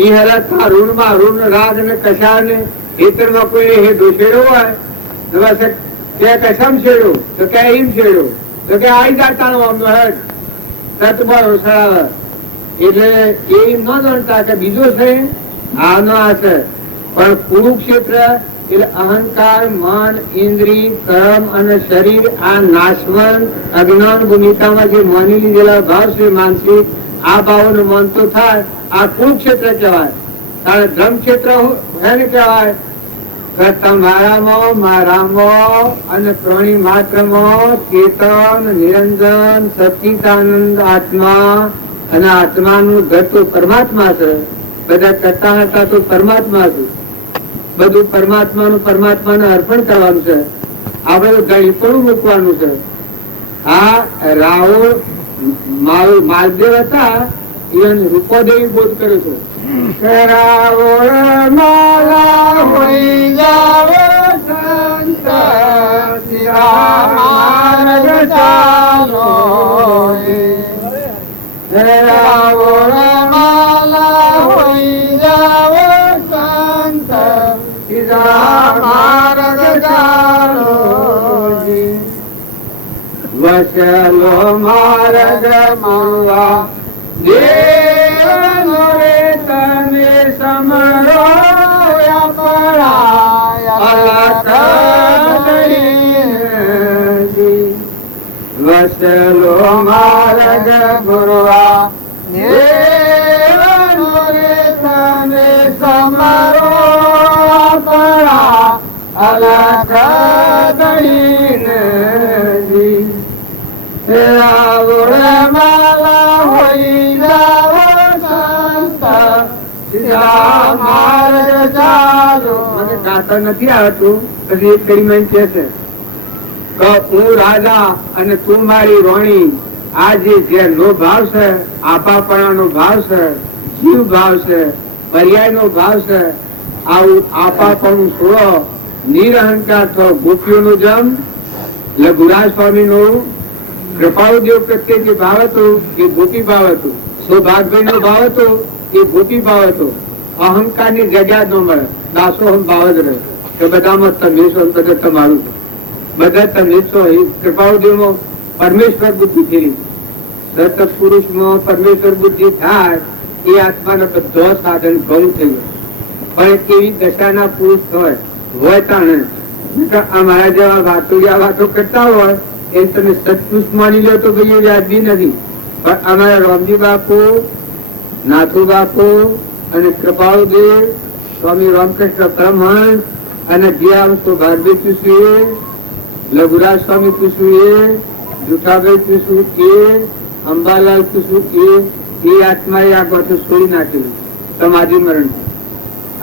ઈ હારે ઋણમાં ઋણ રાગ ને કશાર ને ખેતરમાં કોઈ હે દોષેડો હોય કે કશામ છેડ્યો તો કે એમ છેડ્યો તો કે આઈ જાતા અમનો હેડ તત્બળ સળાવે. એટલે એમ ન જાણતા કે બીજો છે આનો આ છે. પણ કુરુક્ષેત્ર એટલે અહંકાર, મન, ઇન્દ્રિય, કર્મ અને શરીર આ નાશવંત અજ્ઞાન ભૂમિકામાં જે માની લીધેલા ભાવ છે માનસિક, આ ભાવોનું મન તો થાય આ કુરુક્ષેત્ર કહેવાય. કારણ ધર્મ ક્ષેત્ર એને કહેવાય કે તમારામાં મારામાં અને પ્રાણી માત્રમાં ચેતન, નિરંજન, સચ્ચિદાનંદ આત્મા અને આત્માનું ઘર તો પરમાત્મા છે. બધા કરતા હતા તો પરમાત્મા છે. બધું પરમાત્માનું પરમાત્માને અર્પણ કરવાનું છે. આપણે ગણી પણ મૂકવાનું છે. આ રાવણ માલદેવ હતા એને રૂપોદેવી બોધ કર્યો છે. રાવણ માલા હોઈ જાવ સંત માર્ગ ચાલો. રાવણ માલા હોઈ જાવ સંત માર્ગ ચાલો. વસલો માર્ગ મળવા દેવનો રે તમે સમરો વસલો માર્ગ ગુરવા દેવનો રે તમે સમરો અલખ દળીને માલા હોઈ જાવ સંત માર્ગ ચાલો. મને ગાતા નથી આવતું. પછી એક કડીમાં કે છે કે હું રાજા અને તું મારી રોણી. આ જે નો ભાવ છે, આપાપણાનો ભાવ છે, જીવ ભાવ છે, પર્યાયનો ભાવ છે. આવું આપાપણું છોડો, નિરહંકાર થો. ગોપીઓનો જન્મ લઘુરાજ સ્વામી નું કૃપાળુદેવ પ્રત્યે જે ભાવ હતો એ ગોપી ભાવ હતો. સૌભાગભાઈ નો ભાવ હતો એ ગોપી ભાવ હતો. અહંકાર ની જગ્યા ન મળે, દાસો હમ ભાવ જ રહે કે બધામાં તમે છો, બધા તમારું બધા તમે છો. એ કૃપાળુદેવ માં પરમેશ્વર બુદ્ધિ ફેરી. સતત પુરુષ માં પરમેશ્વર બુદ્ધિ થાય એ આત્માનો બધો સાધન ભંગ થઈ ગયો. પણ કેવી દશાના પુરુષ હોય તાણે અમારા જેવા વાતો કરતા હોય એ તમે સત્પુરુષ માની લો તો ભાઈ વ્યાજબી નથી. પણ અમારા રામજી બાપુ, નાથુ બાપુ અને કૃપાળુદેવ, સ્વામી રામકૃષ્ણ પરમહંસ અને જ્યાં સૌભાગ્ય પૂછ્યું, લઘુરાજ સ્વામી પૂછ્યું, જુઠાભાઈ પૂછ્યું, અંબાલાલ પૂછ્યું, એ આત્માએ આ બધું છોડી નાખેલું. સમાધિ મરણ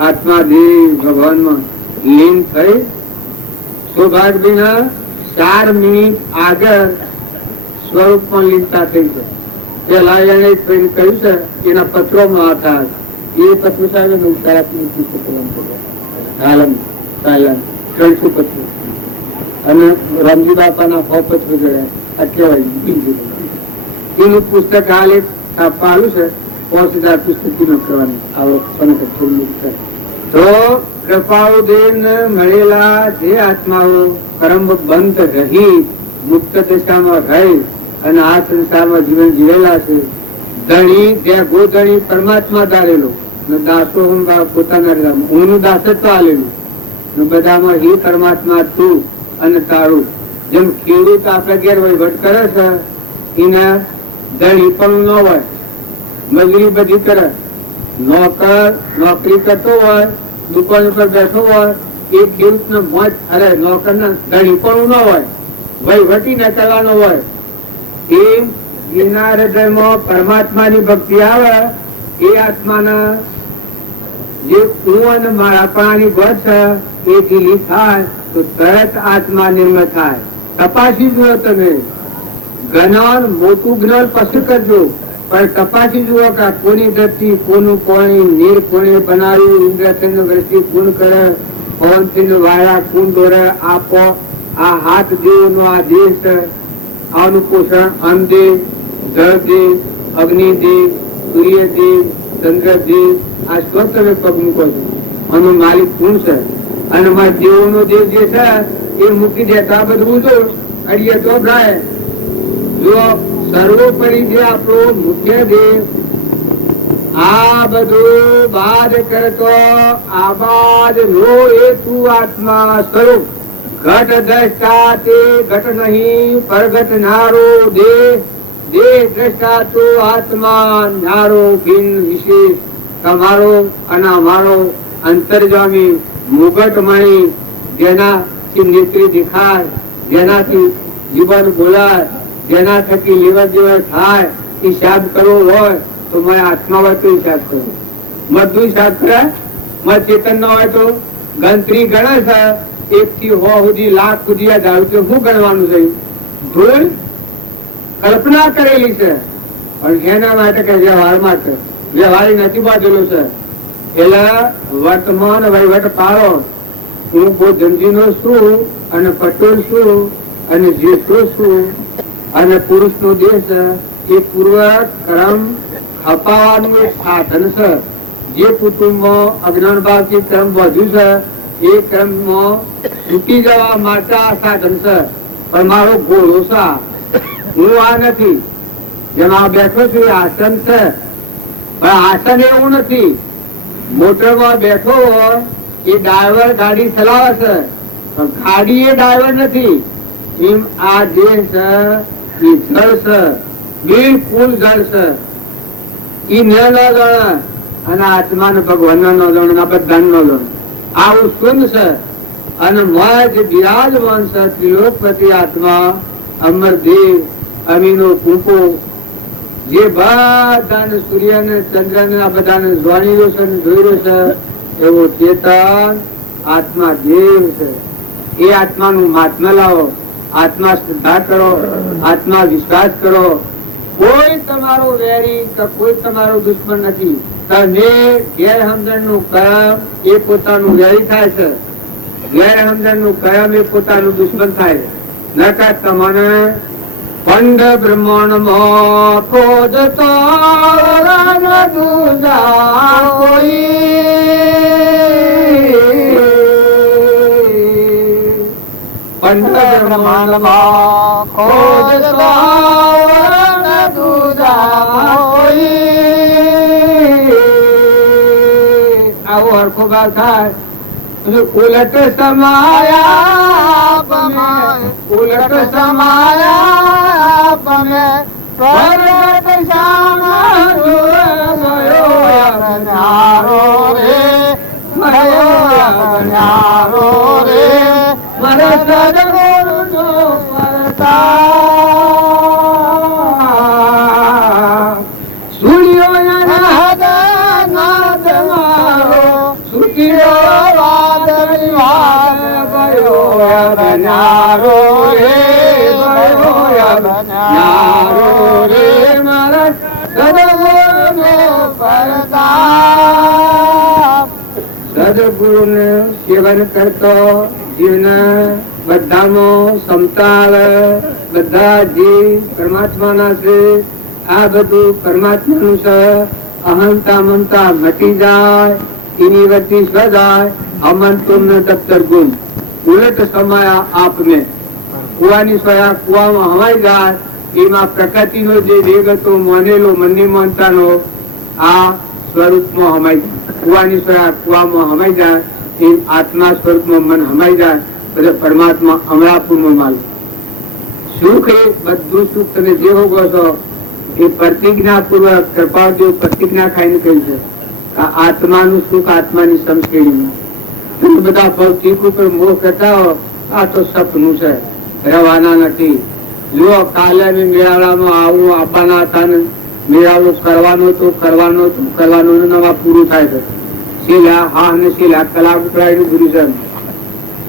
આત્મા દેહ ભગવાનમાં લીન થઈ સૌભાગ્યના 4 મિનિટ આગળ સ્વરૂપમાં લીનતા થઈ છે. પેલા એને કહ્યું છે એના પત્રોમાં હતા. એ પત્રો સાહેબ ત્રણસો પત્રો અને રામજી બાપાના 100 પત્રો જોડ્યા. કહેવાય એનું પુસ્તક હાલ એક છાપવાનું છે. 5000 પુસ્તક કરવાની તો કૃપાળુદેવ ને મળેલા જે આત્માઓ કર્મ બંધ રહી મુક્ત દશામાં રહી અને આ સંસારમાં જીવન જીવેલા છે. ધણી જ્યાં ગોધણી પરમાત્મા ધારેલો દાસો પોતાના હું દાસત્વ આલેલું બધામાં એ પરમાત્મા તું અને તારું. જેમ ખેડૂત આપડે ઘેર વહીવટ કરે છે એને ધણી પણ ન હોય, મજૂરી બધી કરે. નોકર નોકરી કરતો હોય દુકાન ઉપર બેઠો હોય એ ખેડૂતનો મોજ, અરે નોકરના ધણી પણ ન હોય, વહીવટી ન કરવાનો હોય. એમ એના હૃદયમાં પરમાત્માની ભક્તિ આવે એ આત્માના જે હું અને મારા પ્રાણી ગોઠ છે એ ઢીલી થાય તો તરત આત્મા નિર્મળ થાય. તપાસી જુઓ તમે, જ્ઞાન મોટું જ્ઞાન પછી કરજો, પણ તપાસી જુઓ કે કોની દ્રષ્ટિ, કોનું કોણી, નીર કોને બનાવ્યું, ઇન્દ્રસેન દ્રષ્ટિ કોણ કરે, પવનસિંહ વાળા કોણ દોરે, આપો આ હાથ દેવનો આ દેશ, આનું પોષણ અન્નદેવ, જળદેવ, અગ્નિદેવ, સૂર્યદેવ, ચંદ્રદેવ, આ સ્વ તમે પગ મૂકો છો, આનો માલિક કોણ છે? અને મારા દેવોનો દેવ જે છે એ મૂકી દેતા બધું જો અડીએ તો ગાય. જો સર્વોપરી જે આપણો મુખ્ય દેવ આ બધું બાદ કરતો આબાદ નો હેતુ આત્મા સ્વરૂપ ઘટ દ્રષ્ટા તે ઘટ નહીં પરઘટનારો દેહ, દેહ દ્રષ્ટા તો આત્મા નારો ભિન્ન વિશેષ, તમારો અને અમારો અંતર્જામી મુગટમણી, જેનાથી નેત્રી દેખાય, જેનાથી જીવન બોલાય, જેના થકી લેવર દેવર થાય, હિસાબ કરવો હોય તો મારે આત્મા હોય તો હિસાબ કરો. બધું હિસાબ કરે, મત ચેતન ન હોય તો ગણતરી ગણે છે 1 થી 100 સુધી, લાખ સુધી, હજાર સુધી શું ગણવાનું છે? ધૂળ કલ્પના કરેલી છે, પણ એના માટે કે વ્યવહાર માટે વ્યવહારી નથી બાંધેલું છે. એટલે વર્તમાન વહીવટ પાડો. હું બહુ જંજીનો છું અને પટોલ છું અને જેઠો છું અને પુરુષ નો દેશ એ પૂર્વ કર્મ અપાવવાનું એક સાધન છે. જે કુટુંબમાં અજ્ઞાન ભાવથી કર્મ વધ્યું છે એ કર્મમાં છૂટી જવા માટે આ સાધન છે. પણ મારો ઘોડો છે, હું આ નથી. જેમાં બેઠો છું એ આસન છે, પણ આસન એવું નથી. મોટરમાં બેઠો હોય એ ડ્રાઈવર ગાડી ચલાવે છે, પણ ગાડી એ ડ્રાઈવર નથી. એમ આ જે છે એ જળ છે, બિલકુલ જળ છે. એ ન ગણે અને આત્મા ને ભગવાન નો ગણે, બધા નો ગણે. આવું શુદ્ધ છે. અને મોજ બિરાજમાન છે ત્રિલોકપતિ આત્મા અમરદેવ અમીનો કુંપો, જે બધાને સૂર્ય ને ચંદ્ર ને આ બધાને જોઈ રહ્યો છે, જોઈ રહ્યો છે, એવો ચેતન આત્મા દેવ છે. એ આત્માનું મહાત્મા લાવો, આત્મા શ્રદ્ધા કરો, આત્મા વિશ્વાસ કરો. કોઈ તમારો વેરી કે કોઈ તમારો દુશ્મન નથી. તમે ગેરસમજણ નું કર્મ એ પોતાનું વેરી થાય છે, ગેરસમજણ નું કર્મ એ પોતાનું દુશ્મન થાય. નકર તમને પંડ બ્રહ્માંડ માં ખોજતો પંડ બ્રહ્માંડ માં ખોજતો આવો હરખો ભાવ થાય. ઉલટ સમાયા પમે, ઉલટ સમાયા પમે, પરગટ શ્યામા ગયો અજ્ઞારો રે, ગયો અજ્ઞારો રે, મારે સદગુરુ નો પ્રતાપ. સૂર્યો નાદ નાદ મારો, સુખીયો વાદળી વાદ, ગયો અજ્ઞારો રે, ગયો અજ્ઞારો રે, મારા સદગુરુ નો પ્રતાપ. સદગુરુ નું સેવન કરતો જીવને બધામાં ક્ષમતા આવે. બધા જીવ પરમાત્માના છે. આ બધું પરમાત્માનું છે. અહંતા મમતા મટી જાય, એની વચ્ચે સદાય અમંતુમ દફતર ગુણ. ઉલટ સમાયા આપને, કુવાની સોયા કુવામાં હવાઈ જાય. એમાં પ્રકૃતિનો જે વેગ હતો માનેલો મનની માનતાનો આ સ્વરૂપમાં હમાઈ જાય. કુવાની સોયા કુવામાં હમાઈ જાય, એમ આત્મા સ્વરૂપમાં મન હમાઈ જાય. બધા પરમાત્મા અમરાપુરમાં માલું સુખ. એ બધું સુખ તમે જે ભોગવો છો એ પ્રતિજ્ઞા પૂર્વક કૃપાદેવ પ્રતિજ્ઞા ખાઈને કહ્યું છે. આત્માનું સુખ આત્માની સમશ્રેણીમાં તમે બધા ભૌતિક ઉપર મોહ કરતા હો, આ તો સપનું છે, રહેવાના નથી. જો કાલે મેળામાં આવું આપવાના હતા ને મેળાવું કરવાનું કરવાનું નવા પૂરું થાય છે. શીલા હા ને શીલા કલાક ઉતરાયનું ગુરુ છે.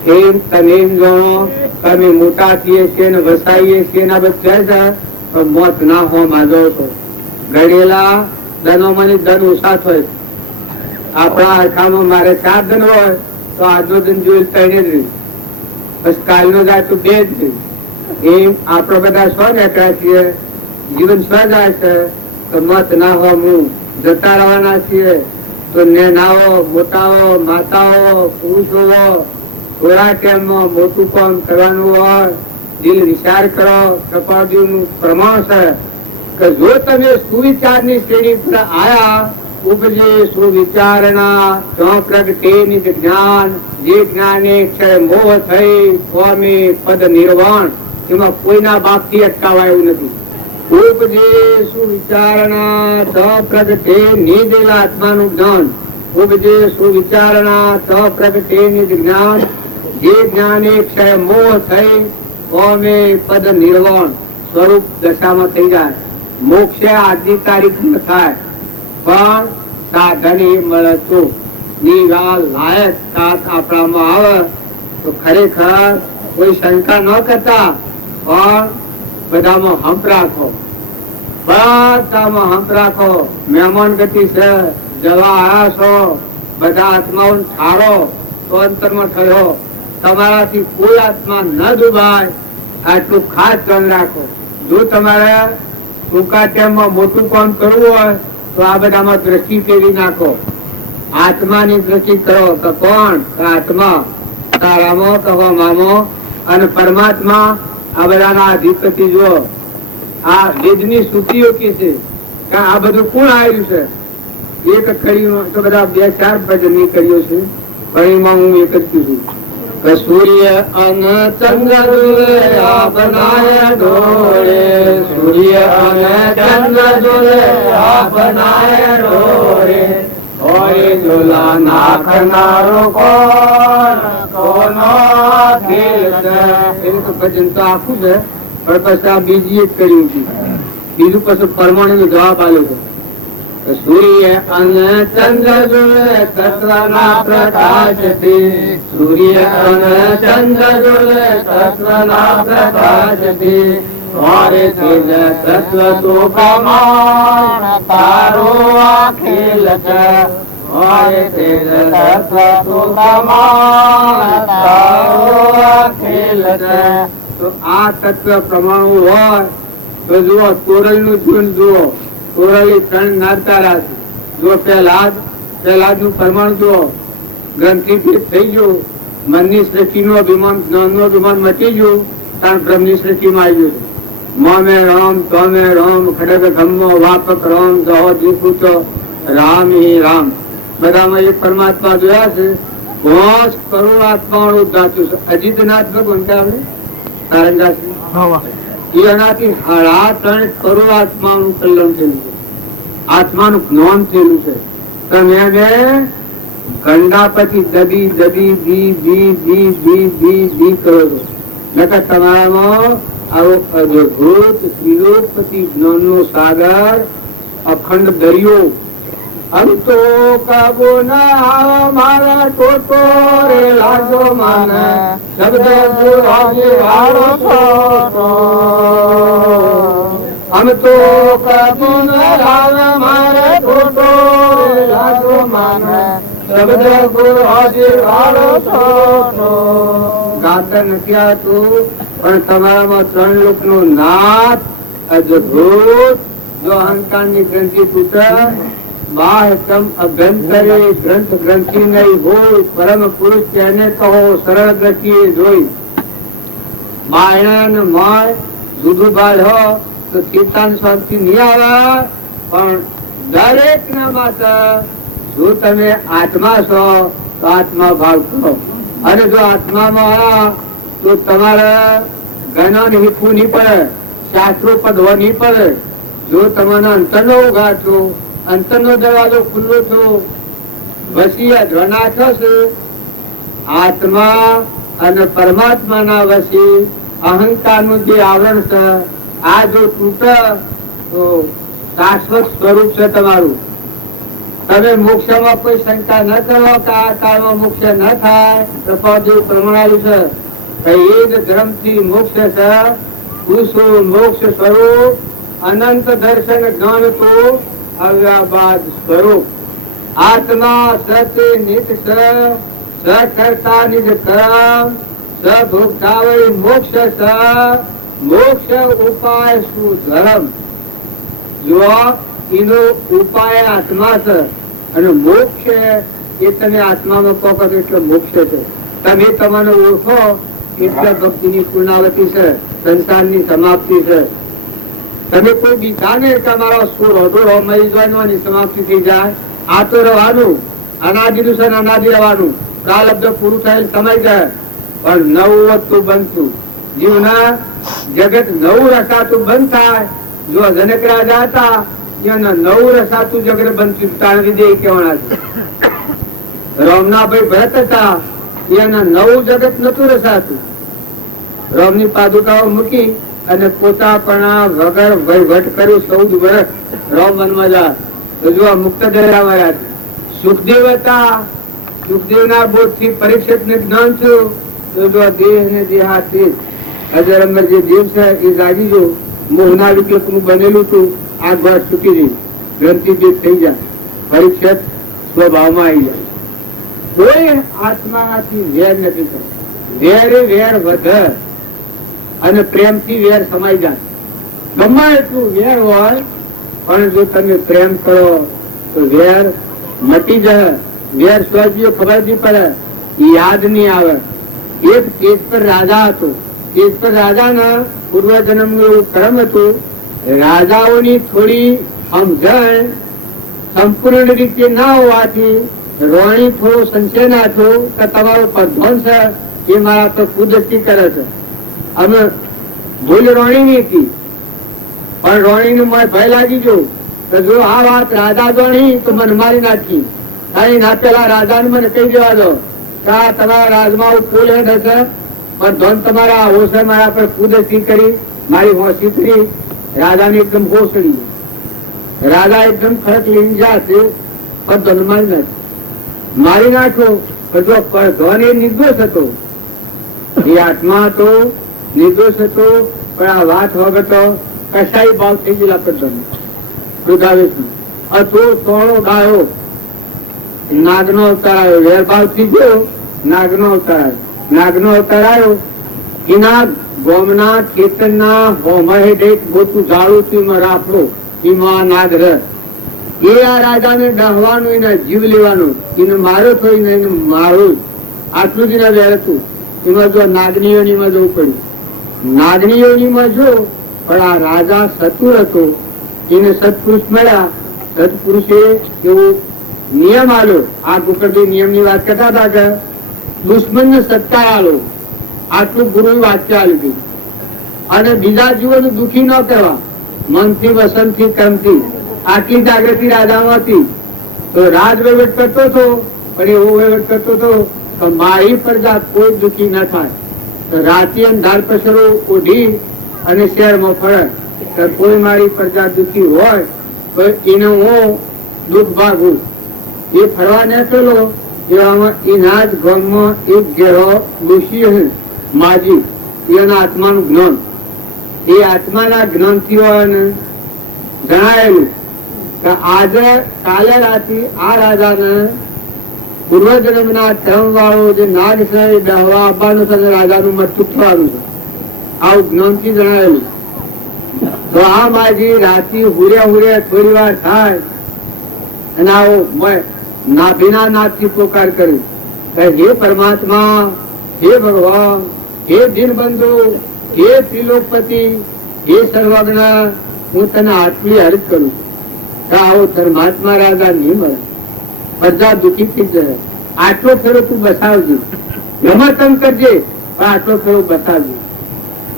એમ તમે એમ જાણો તમે મોટા છીએ છે ને વસાઈએ છીએ ને બધા છે, મોત ના હો માજો છો. ગણેલા ધનો મને ધન ઓછા થાય. આપણા આખામાં મારે 4 ધન હોય તો આજનો ધન જોઈ 3 જ રહી, બસ કાલનો જાય તો 2 જ રહી. એમ આપડે બધા સ્વ નેકળ્યા છીએ, જીવન સ્વ જાય છે તો મત ના હો હું જતા રહેવાના છીએ. તો નેનાઓ મોટાઓ માતાઓ પુરુષો થોડા ટાઈમમાં મોટું કામ કરવાનું હોય, દિલ વિચાર કરો. કપાળજીનું પ્રમાણ છે કે જો તમે સુવિચારની શ્રેણી પર આયા, ઉપજે સુવિચારણા તો પ્રગટે નિજ જ્ઞાન, જે જ્ઞાને ક્ષય મોહ થઈ સ્વામે પદ નિર્વાણ. એમાં કોઈના બાપથી અટકાવાય એવું નથી. ઉપજે સુવિચારણા તો પ્રગટે નિજ આત્માનું જ્ઞાન, ઉપજે સુવિચારણા તો પ્રગટે નિજ જ્ઞાન, જે જ્ઞાને ક્ષય મોહ થઈ સ્વામે પદ નિર્વાણ. સ્વરૂપ દશામાં થઈ જાય. મોક્ષ આજની તારીખમાં થાય પણ સાધન એ મળે તો નિરાલ લાયક સાથ આપણામાં આવે તો ખરેખર કોઈ શંકા ન કરતા પણ બધામાં હંપ રાખો, બધામાં હંપ રાખો. મહેમાન ગતિ છે, જવા આવ્યા છો, બધા આત્માઓને ઠારો તો અંતરમાં થયો. તમારાથી કોઈ આત્મા ન ડૂબાય આટલું ખાસ ધ્યાન રાખો. જો તમારે ટૂંકા ટાઈમમાં મોટું કામ કરવું હોય તો આ બધામાં દ્રષ્ટિ ફેરવી નાખો. આત્માની દ્રષ્ટિ કરો કે કોણ? આત્મા તારામો કહો મામો અને પરમાત્મા આ બધાના અધિપતિ. જો આ વેદની શ્રુતિઓ કે છે કે આ બધું કોણ આવ્યું છે? એક કડીમાં તો બધા 2-4 ભજન કર્યો છે, કડીમાં હું એક જ કીધું કે સૂર્ય અને ચંદ્ર બનાય ડોળે, સૂર્ય અને ચંદ્ર બનાય ડોળે, ઓય ઝોલા નાખનારો કોણ? કોનો ખેલ છે? એનું તો ભજન તો આખું છે પણ પછી આ બીજી એક કર્યું છે. બીજું પછી પરમાણુ જવાબ આપ્યો છે. સૂર્ય અને ચંદ્ર જોડે તત્વના પ્રકાશથી, સૂર્ય અને ચંદ્ર જોડે તત્વના પ્રકાશથી, ઓરે તેજ તત્વ તો કમાણ તારો આ ખેલ છે, ઓરે તેજ તત્વ તો કમાણ તારો આ ખેલ છે. તો આ તત્વ પ્રમાણુ હોય તો જુઓ તોરલ નું જીવન જુઓ. તોરલી 3 નાગતારા છે. જો પહેલા નું પરમાણુ જુઓ, ગ્રંથિ થઈ ગયું, મનની સૃષ્ટિનું અભિમાન જ્ઞાનનું અભિમાન મટી ગયું, કારણ બ્રહ્મની સૃષ્ટિમાં આવી ગયું. મોમે રામ તોમે રામ ખડગ ધમ્મો વાપક રામ જહો જીપુતો રામ હિ રામ. બધામાં એક પરમાત્મા જોયા છે. 5 કરોડ આત્માઓનું ધાતુ છે. અજીતનાથ ભગવાન કે આપણે તારંગાસી એનાથી 3.5 કરોડ આત્માનું કલ્યાણ થયેલું છે, આત્માનું જ્ઞાન થયેલું છે. તમે એને ગંડા પછી દબી દબી દી દી દી દી દી દી કરો છો. નકર તમારામાં આવો અદ્ભુત વિલોપતિ જ્ઞાનનો સાગર અખંડ દરિયો. हम तो काबू ना मारा टोटो रे लाजो माने शब्द गुरु वालो छोटो. हम तो काबू ना मारे टोटो रे लाजो माने शब्द गुरु वालो छोटो. ગાતર નથી આવતું પણ તમારામાં 3 લોકનો નાથ અદ્ભુત. જો અહંકારની ગ્રંથિ તૂટે બાહ્યતમ અભ્યંતરે ગ્રંથ ગ્રંથિ નહીં હોય, પરમ પુરુષ તેને કહો સરળ દ્રષ્ટિએ જોઈ. બાયણ માય જુદું બાળો તો ચિંતાન શાંતિ નહીં આવે. પણ દરેક ના માત્ર જો તમે આત્મા છો તો આત્મા ભાવ કરો. અને જો આત્મામાં તો તમારે જ્ઞાન હિતવું નહીં પડે, શાસ્ત્રો પદવા નહીં પડે. જો તમારે અંતરનો ઉઘાડશો, અંતરનો દરવાજો ખુલ્લો થયો, બસી અધ્વના થશે આત્મા અને પરમાત્માના વશે અહંકારનું જે આવરણ છે આ જો તૂટે તો શાશ્વત સ્વરૂપ છે તમારું. તમે મોક્ષમાં કોઈ શંકા ન કરો કે આ કાળમાં મોક્ષ ન થાય. પ્રભાવદેવ પ્રમાણાયું છે કે એ જ ધર્મથી મોક્ષ છે. પૂછું મોક્ષ સ્વરૂપ અનંત દર્શન જ્ઞાન તો અવ્યાબાદ સ્વરૂપ. આત્મા સત્ય નિત સકર્તા નિજ કર્મ સભોગતા વૈ મોક્ષ સ મોક્ષ ઉપાય શું ધર્મ. જો એનો ઉપાય આત્મા છે અને મોક્ષ એ તમે આત્મામાં કહો છો એટલે મોક્ષ છે. તમે તમારે ઓળખો એટલે ભક્તિની પૂર્ણાવતી છે, સંસારની સમાપ્તિ છે. તમે કોઈ બીજાને તમારો સુર અધૂરો મરી જવાની સમાપ્તિ થઈ જાય. આ તો રહેવાનું અનાદિનું છે, અનાદિ રહેવાનું. પ્રારબ્ધ પૂરું થયેલ સમય જાય પણ નવું વધતું બનતું જીવના જગત નવું રસાતું બંધ થાય. જો જનક રાજા હતા એના નવું રસાતું જગત બનતું તાણ વિદે કહેવાના છે. રામનાભાઈ ભરત હતા એના નવું જગત નતું રસાતું. રામની પાદુકાઓ મૂકી અને પોતાપણા વગર વહીવટ કર્યું 14 વર્ષ રામ વનમાં જા. જો આ મુક્ત દયા મળ્યા છે. સુખદેવ હતા, સુખદેવના બોધથી પરીક્ષિત ને જ્ઞાન થયું. તો જો દેહ ને દેહાતી અજર અમર જે જીવ છે એ જાગી જો મોહના વિકલ્પનું બનેલું હતું. આ ઘર છૂટી ગઈ, ગ્રંથિ જે થઈ જાય, પરીક્ષિત સ્વભાવમાં આવી જાય. કોઈ આત્માથી વેર નથી કરતો. વેરે વેર વધે અને પ્રેમથી વેર સમાઈ જાય. ગમે એટલું વેર હોય પણ જો તમે પ્રેમ કરો તો વેર મટી જાય. વેર સ્વજીઓ ખબર નહીં પડે, યાદ નહીં આવે. એક તેજ પર રાજા હતો. તેજ પર રાજાના પૂર્વ જન્મનું એવું કર્મ હતું. રાજાઓની થોડી સમજણ સંપૂર્ણ રીતે ના હોવાથી રોણી થોડો સંશય નાખ્યો કે તમારો પ્રધાન છે એ મારા તો કુદરતી કરે છે. અમે ભૂલ રોણી ની હતી પણ રોણી નું મને ભય લાગી ગયો કે જો આ વાત રાજા જાણી તો મને મારી નાખી. કઈ ના પેલા રાજા ને મને કહી દેવા દો કે આ તમારા રાજમાં ફૂલ હેઠ હશે પણ ધન તમારા હોશે મારા પર કુદરતી કરી મારી હોશી કરી. રાજા ને એકદમ હોશડી. રાજા એકદમ ખરક લઈને જશે પણ ધન મારી નાખી. મારી નાખો જો ધન એ નિર્દોષ હતો, એ આત્મા હતો, નિર્દોષ હતો. પણ આ વાત વગર કસાઈ ભાવ થઈ ગયેલા પ્રધાન દુધાવેશ તો સોળો ગાયો નાગનો અવતાર આવ્યો. વેરભાવ થઈ ગયો, નાગનો અવતાર આવ્યો. નાગનો અવતાર આવ્યો એના ગોમના ખેતરના હોમહેડ એક મોટું ઝાડું હતું એમાં રાફડો, એમાં નાગ રહે. એ આ રાજાને ડહવાનું, એના જીવ લેવાનું, એને માર્યો તો એને મારું. આટલું જ એના વેર હતું. એમાં જો નાગનીઓનીમાં જવું પડ્યું. નાગનીઓનીમાં જો પણ આ રાજા સતુર હતો. એને સત્પુરુષ મળ્યા. સત્પુરુષે એવો નિયમ આલ્યો. આ ગુકરજી નિયમ ની વાત કરતા હતા કે દુશ્મન ને સત્કાર આલો. આટલું ગુરુ વાક્ય આલ્યું. અને બીજા જીવોને દુઃખી ન કહેવા. મનથી, વસનથી, કર્મથી. આટલી જાગૃતિ રાજામાં હતી. તો રાજ વહીવટ કરતો હતો પણ એવો વહીવટ કરતો હતો કે મારી પ્રજા કોઈ દુઃખી ન થાય. તો રાતી અંધાર પસરો ઓઢી અને શહેરમાં ફરે તો કોઈ મારી પ્રજા દુઃખી હોય તો એને હું દુઃખ ભાગું. એ ફરવા નીકળેલો એવામાં એના જ ગામમાં એક ઘેરો દોષી માજી, એના આત્માનું જ્ઞાન. એ આત્માના જ્ઞાનથી જણાયેલું કે આજે કાલે રાતે આ રાજાને પૂર્વજન્મના કર્મ વાળો જે નાગ છે એ દહવા આપવાનું છે, રાજાનું મૃત્યુ થવાનું છે. આવું જ્ઞાનથી જણાયેલું. તો આ માજી રાતે હુરે થોડી વાર થાય અને આવો નાભીના નાથથી પોકાર કરી કે હે પરમાત્મા, હે ભગવાન, હે દીનબંધુ, હે ત્રિલોકપતિ, હે સર્વજ્ઞ, હું તને આટલી અરજ કરું છું કે આવો પરમાત્મા રાજા નહીં મળે. પ્રજા દુઃખી થઈ જાય. આટલો ફેરો તું બસાવજે. રમતમ કરજે પણ આટલો ફેરો બસાવજે.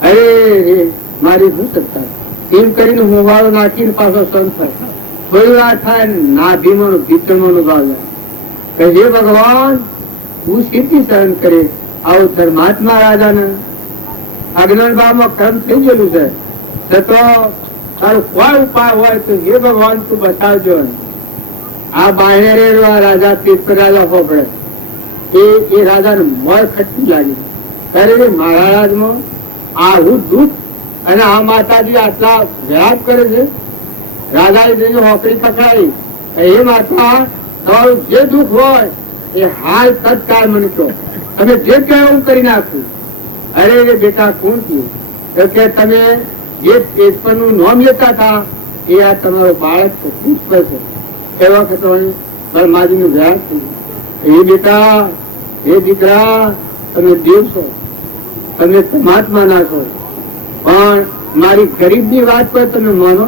અરે મારી શું સત્તા. એમ કરીને હું વાળો નાખીને પાછો સંત થાય. થોડી વાર થાય નાભીમાં ભીતરમાં ભાવ જાય કે હે ભગવાન, તું સીધી સહન કરે. આવું ધર્માત્મા રાજાને અજ્ઞાનભાવમાં કર્મ થઈ ગયેલું છે. તો તારું કોઈ ઉપાય હોય તો હે ભગવાન તું બતાવજો. આ બાહેરે રાજા પીપર રાજા હોપડે એ રાજાને મોર ખટકી લાગી. ત્યારે મહારાજમાં આવું દુઃખ અને આ માતાજી આટલા વ્યાપ કરે છે. રાજાએ જઈને હોકડી પકડાઈ, એ માતા તમારું જે દુઃખ હોય એ હાલ તત્કાળ મને કહો, તમે જે કહો હું કરી નાખું. અરે બેટા કોણ થયું? તો કે તમે જે પેપરનું નામ લેતા હતા એ આ તમારો બાળક છે, પુષ્પ છે. એ વખત માજીનું વ્યાપ થયું. એ બેટા, એ દીકરા, તમે દેવ છો, તમે પરમાત્મા ના છો, પણ મારી ગરીબની વાત પર તમે માનો.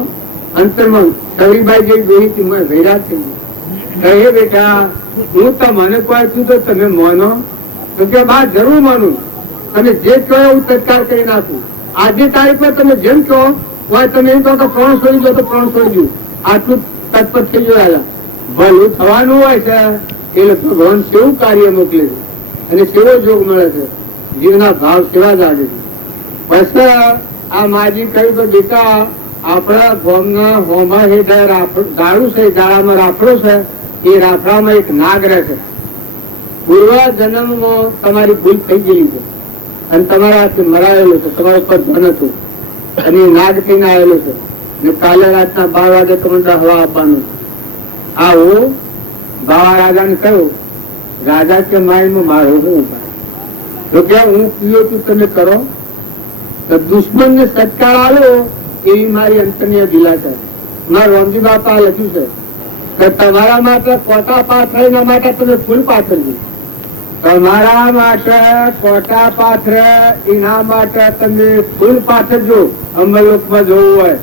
અંતરમાં સવરીબાઈ જેવી ગઈ હતી, મેં વૈરાગ થઈ ગઈ. હે બેટા, હું તો મને કોઈ છું તો તમે માનો? તો કે બા જરૂર માનું, તમે જે કહો હું તત્કાળ કરી નાખું. આજની તારીખ પર તમે જેમ કહો હોય, તમે એમ કહો કે પ્રાણ છોડી દો તો પ્રાણ છોડી દઉં. આટલું તત્પર થઈ ગયો. ભલું થવાનું હોય છે એટલે ભગવાન સેવું કાર્ય મોકલે છે અને સેવો જોગ મળે છે. જીવના ભાવ સેવા જાગે છે. બસ આ માજી કહ્યું તો બેટા, આપણા ગામના હોમા હેઠળ ગાળું છે, ગાળામાં રાફડો છે. એ રાફડામાં એક નાગ રહે છે. પૂર્વ જન્મમાં તમારી ભૂલ થઈ ગયેલી છે અને તમારા હાથે મરાયેલો છે, તમારો પર ધન હતું અને એ નાગ થઈને આવેલો છે ને કાલે રાતના 12 વાગે તમને હવા આપવાનું. આવું બાવા રાજાને કહ્યું. રાજા કે માયમાં મારો શું ઉપાય? તો કે હું પીઓ તું તમે કરો તો દુશ્મન ને સત્કાર આલો એવી મારી અંતરની દિલાસા. મારા રામજી બાપા લખ્યું છે કે તમારા માટે કોટા પાથર એના માટે તમે ફૂલ પાથરજો. તમારા માટે કોટા પાથર એના માટે તમે ફૂલ પાથરજો. અમરલોકમાં જવું હોય,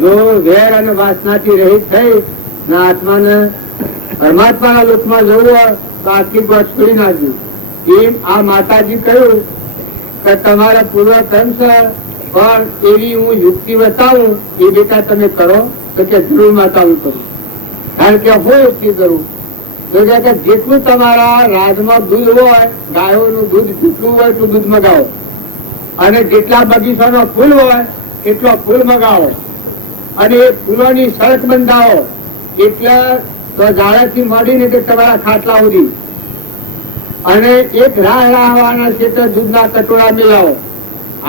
જો વેર અને વાસનાથી રહિત થઈ ના આત્માને પરમાત્માના લોકમાં જવું હોય તો આખી ગોઠ છોડી નાખજો. એમ આ માતાજી કહ્યું કે તમારા પૂર્વ કર્મ છે, પણ એવી હું યુક્તિ બતાવું એ બેટા તમે કરો. તો કે જરૂર માતા હું કરું. કારણ કે હું યુક્તિ કરું તો કે જેટલું તમારા રાજમાં દૂધ હોય, ગાયોનું દૂધ જેટલું હોય એટલું દૂધ મગાવો અને જેટલા બગીચાનો ફૂલ હોય એટલો ફૂલ મગાવો અને એ ફૂલોની સડક બંધાવો. એટલે તો ઝાડેથી મળીને તે તમારા ખાટલા સુધી અને એક રાહ રાહવાના છે તો દૂધના કટોરા મિલાવો.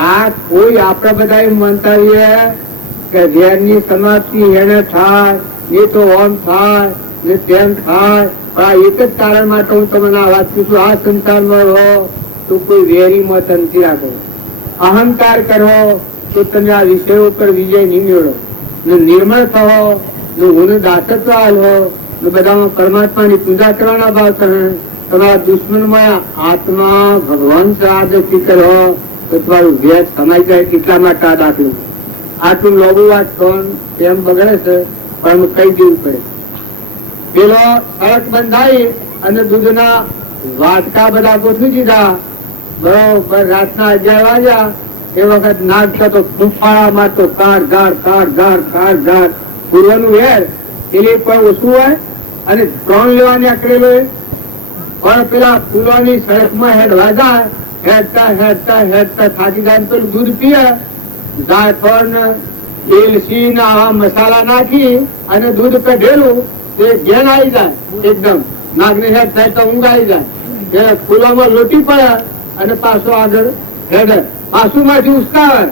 આ કોઈ આપડે બધા એમ મંતવ્ય કે ઘેરની સમાપ્તિ એને થાય, એ તો ઓમ થાય ને તેમ થાય. પણ આ એક જ કારણ માટે હું તમને આ વાત પૂછું. આ સંસારમાં રહો તો કોઈ વેરીમાં તંતી રાખો, અહંકાર કરો તો તમે આ વિષયો પર વિજય નહીં મેળવો. ને નિર્મળ થો, હું દાસત્વ આલો ને બધામાં પરમાત્માની પૂજા કરવાના ભાવ તમે તમારા દુશ્મનમાં આત્મા ભગવાન આદર્શી કરો તો તમારું ભેદ સમાઈ જાય. એટલા માટે આ દાખલો. આટલું લોબુ વાત કોણ તેમ બગડે છે પણ કઈ દેવું પડે. પેલો સડક બંધાઈ અને દૂધના વાટકા બધા ગોઠવી દીધા. બરોબર રાતના 11 વાગ્યા એ વખત નાગ થતો ફૂંફાળા મારતો કાઢ ગાઢ કાઢ ગાઢ કાઢ ગાઢ. પૂર્વનું વેર એટલે પણ ઓછું હોય અને 3 લેવાની આકરેલો હોય, પણ પેલા ફૂલોની સડકમાં હેડવા જાય. હેડતા હેડતા હેડતા થાકી જાય. પેલું દૂધ પીએ, જાયફળ એલચી ને આવા મસાલા નાખી અને દૂધ કઢેલું તે ઘેન આવી જાય. એકદમ નાગને હેડ થાય તો ઊંઘ આવી જાય. એ ફૂલોમાં લોટી પડે અને પાછો આગળ હેડે. પાછું માંથી ઉસકાવે.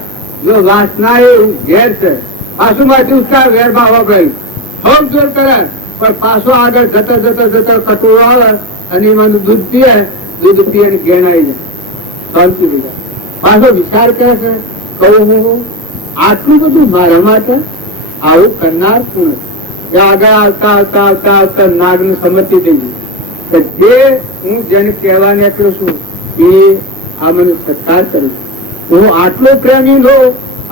જો વાસના એ ઘેર છે, પાછું માંથી ઉસકાવે વેર ભાવ ગઈ થોક જોર કરે પણ પાછો આગળ જતો જતો જતો કટોરો આવે અને એમાં દૂધ પીએ. દૂધ પીએ ને ઘેન આવી જાય. શાંતિ થઈ જાય. પાછો વિચાર કરે છે કહું હું આટલું બધું મારા માટે આવું કરનાર કોણ? આગળ આવતા આવતા આવતા આવતા નાગ ની સંમતિ થઈ ગઈ કે જે હું જેને કહેવા નીકળું છું એ આ મને સત્કાર કરું. હું આટલો પ્રેમી લઉં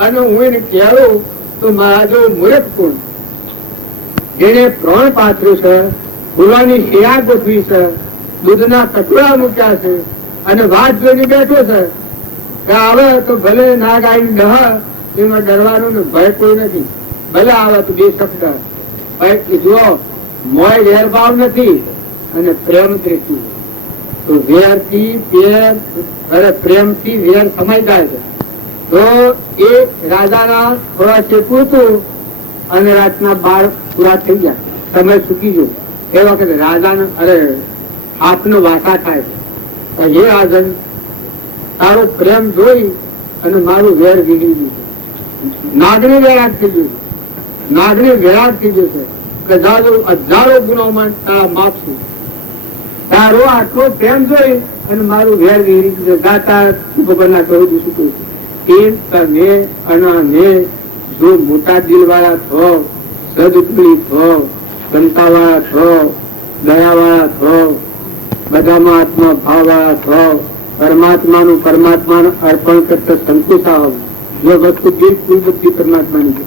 અને હું એને કહેવું તો મારા જો મૂર્ખ કોણ? જેને પ્રાણ પાથર્યું છે, ફૂલોની શિયા ગોઠવી છે, દૂધના કટોરા મૂક્યા છે અને વાત જોઈને બેઠો છે કે આવે તો ભલે નાગ આવી ડહ, એમાં ડરવાનું ને ભય કોઈ નથી. ભલે આવે તો બે શબ્દ જો મોય વેરભાવ નથી અને પ્રેમ દ્રષ્ટિ. તો વેરથી પ્રેમથી વેર સમાઈ જાય છે. તો એ રાજાના થોડા ચેપવું હતું અને રાતના 12 પૂરા થઈ ગયા, સમય ચૂકી ગયો. એ વખતે રાજાને હાથનો વાસા થાય છે. હે રાજન, તારો પ્રેમ જોઈ અને મારું વેર વીગી ગયું છે. નાગરી વેરાટ થઈ ગયું છે. નાગરી વેરાટ થઈ ગયું છે કે હજારો ગુણોમાં તારા માફ છું. તારો આટલો પ્રેમ જોઈ અને મારું વેર વીગી ગયું છે. દાતા ભગવાનના કહું છું કે તમે અને જો મોટા દિલ વાળા થો, સદુપરી થો, ક્ષમતા વાળા થો, દયા વાળા થો, બધામાં આત્મા ભાવ વાળા થો, પરમાત્માનું અર્પણ કરતા સંતોષ આવો. જે વસ્તુ બિલકુલ બધી પરમાત્માની છે.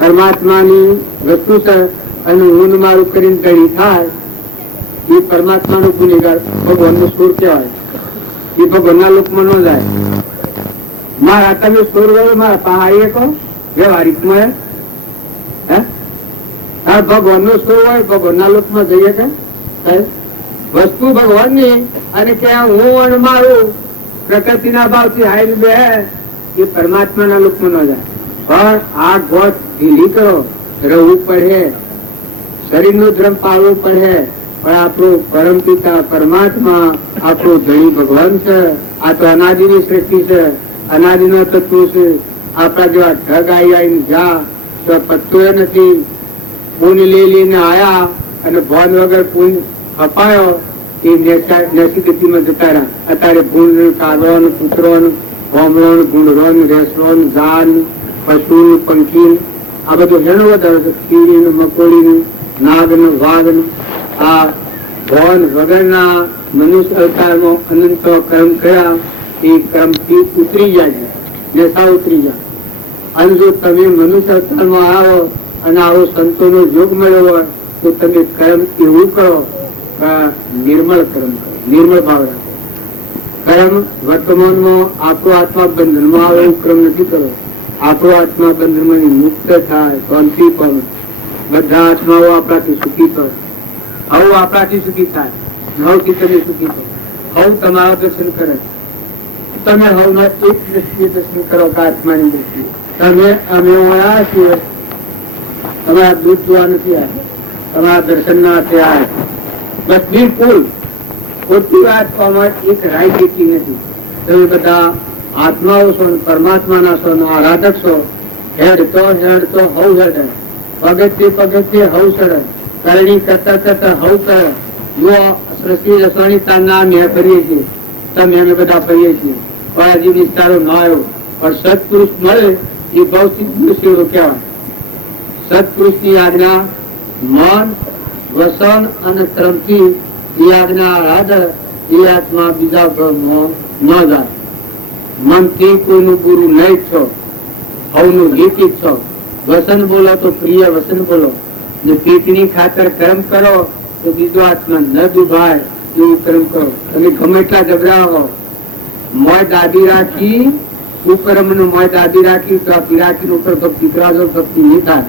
પરમાત્માની વસ્તુ છે અને ઊંડ મારું કરીને ગણી થાય એ પરમાત્માનું ગુનેગાર ભગવાનનો સુર કહેવાય. એ ભગવાનના લોકમાં ન જાય. મારા તમે સુર વળો મારા પહાડીએ કહો વ્યવહારિકમાં ભગવાન નો સુર હોય ભગવાનના લોકમાં જઈએ કે વસ્તુ ભગવાનની અને કે હું અને મારું પ્રકૃતિના ભાવથી હાઈલ બે એ પરમાત્માના લોકમાં ન જાય. પણ આ ગોત ઢીલી કરો, રહેવું પડે, શરીરનું ધર્મ પાળવું પડે. પણ આપણું પરમ પિતા પરમાત્મા આપણું ધણી ભગવાન છે. આ તો અનાદિની સૃષ્ટિ છે, અનાદિનો તત્વ છે. આપણા જેવા ઢગ આવીને જા તો પત્તો નથી. પૂન લઈને આયા અને ભોન વગર પૂન અપાયો એ નેસી ગતિમાં જતા રહ્યા. અત્યારે ભૂંડ કાગડો કૂતરો ભોમલો ભૂંડરો રેસરો ઝાડ પશુ પંખી આ બધું ઘણું વધારે છે. કીડી મકોડી નાગ વાઘ આ ભોન વગરના મનુષ્ય અવતારમાં અનંત કર્મ કર્યા એ કર્મથી ઉતરી જાય છે, નેસા ઉતરી જાય. અને જો તમે મનુષ્ય અવતારમાં આવો અને આવો સંતોનો યોગ મળ્યો હોય તો તમે કર્મ એવું કરો, નિર્મળ કર્મ કરો, નિર્મળ ભાવ રાખો. કર્મ વર્તમાનમાં આપણો આત્મા બંધનમાં આવે એવું કર્મ નથી કરો. આપણો આત્મા બંધનમાં મુક્ત થાય, શાંતિ પણ બધા આત્માઓ આપણાથી સુખી થાય. હવ આપણાથી સુખી થાય, હવથી તમે સુખી થાવ. હવ તમારા દર્શન કરે, તમે હવના એક દ્રષ્ટિએ દર્શન કરો કે આત્માની દ્રષ્ટિએ. તમે અમે આવ્યા છીએ, તમારા દૂધ જોવા નથી આવ્યા, તમારા દર્શન ના હાથે આવ્યા. બસ બિલકુલ ખોટી વાત એક રાય જેટલી નથી. તમે બધા આત્માઓ છો, પરમાત્માના છો, આરાધક છો. હેડતો હવ હેડે, પગથિયે હવ ચડે, કરણી કરતા કરતા હવ કરે. જો સૃષ્ટિ રસવાની તારના અમે કરીએ છીએ, તમે અમે બધા કરીએ છીએ. પણ હજી વિસ્તારો ન આવ્યો. પણ સત્પુરુષ મળે એ ભૌતિક દૃશ્યો કહેવાય. સત્પુરુષની આજ્ઞા મન વસન અને ક્રમથી એ આજ્ઞા આધાર એ આત્મા બીજા ઘરમાં ન જાય. મનથી કોઈનું ગુરુ નહીં છો, હવનું હિત છો. વસન બોલો તો પ્રિય વસન બોલો. ને પીતની ખાતર કર્મ કરો તો બીજો આત્મા ન દુભાય એવું કર્મ કરો. તમે ગમે એટલા જબરાવો, મોય દાબી રાખી કુકર્મ નું મોય દાબી રાખી તો આ પિરાકી ઉપર ભક્તિ કરાજો, ભક્તિ નહીં થાય.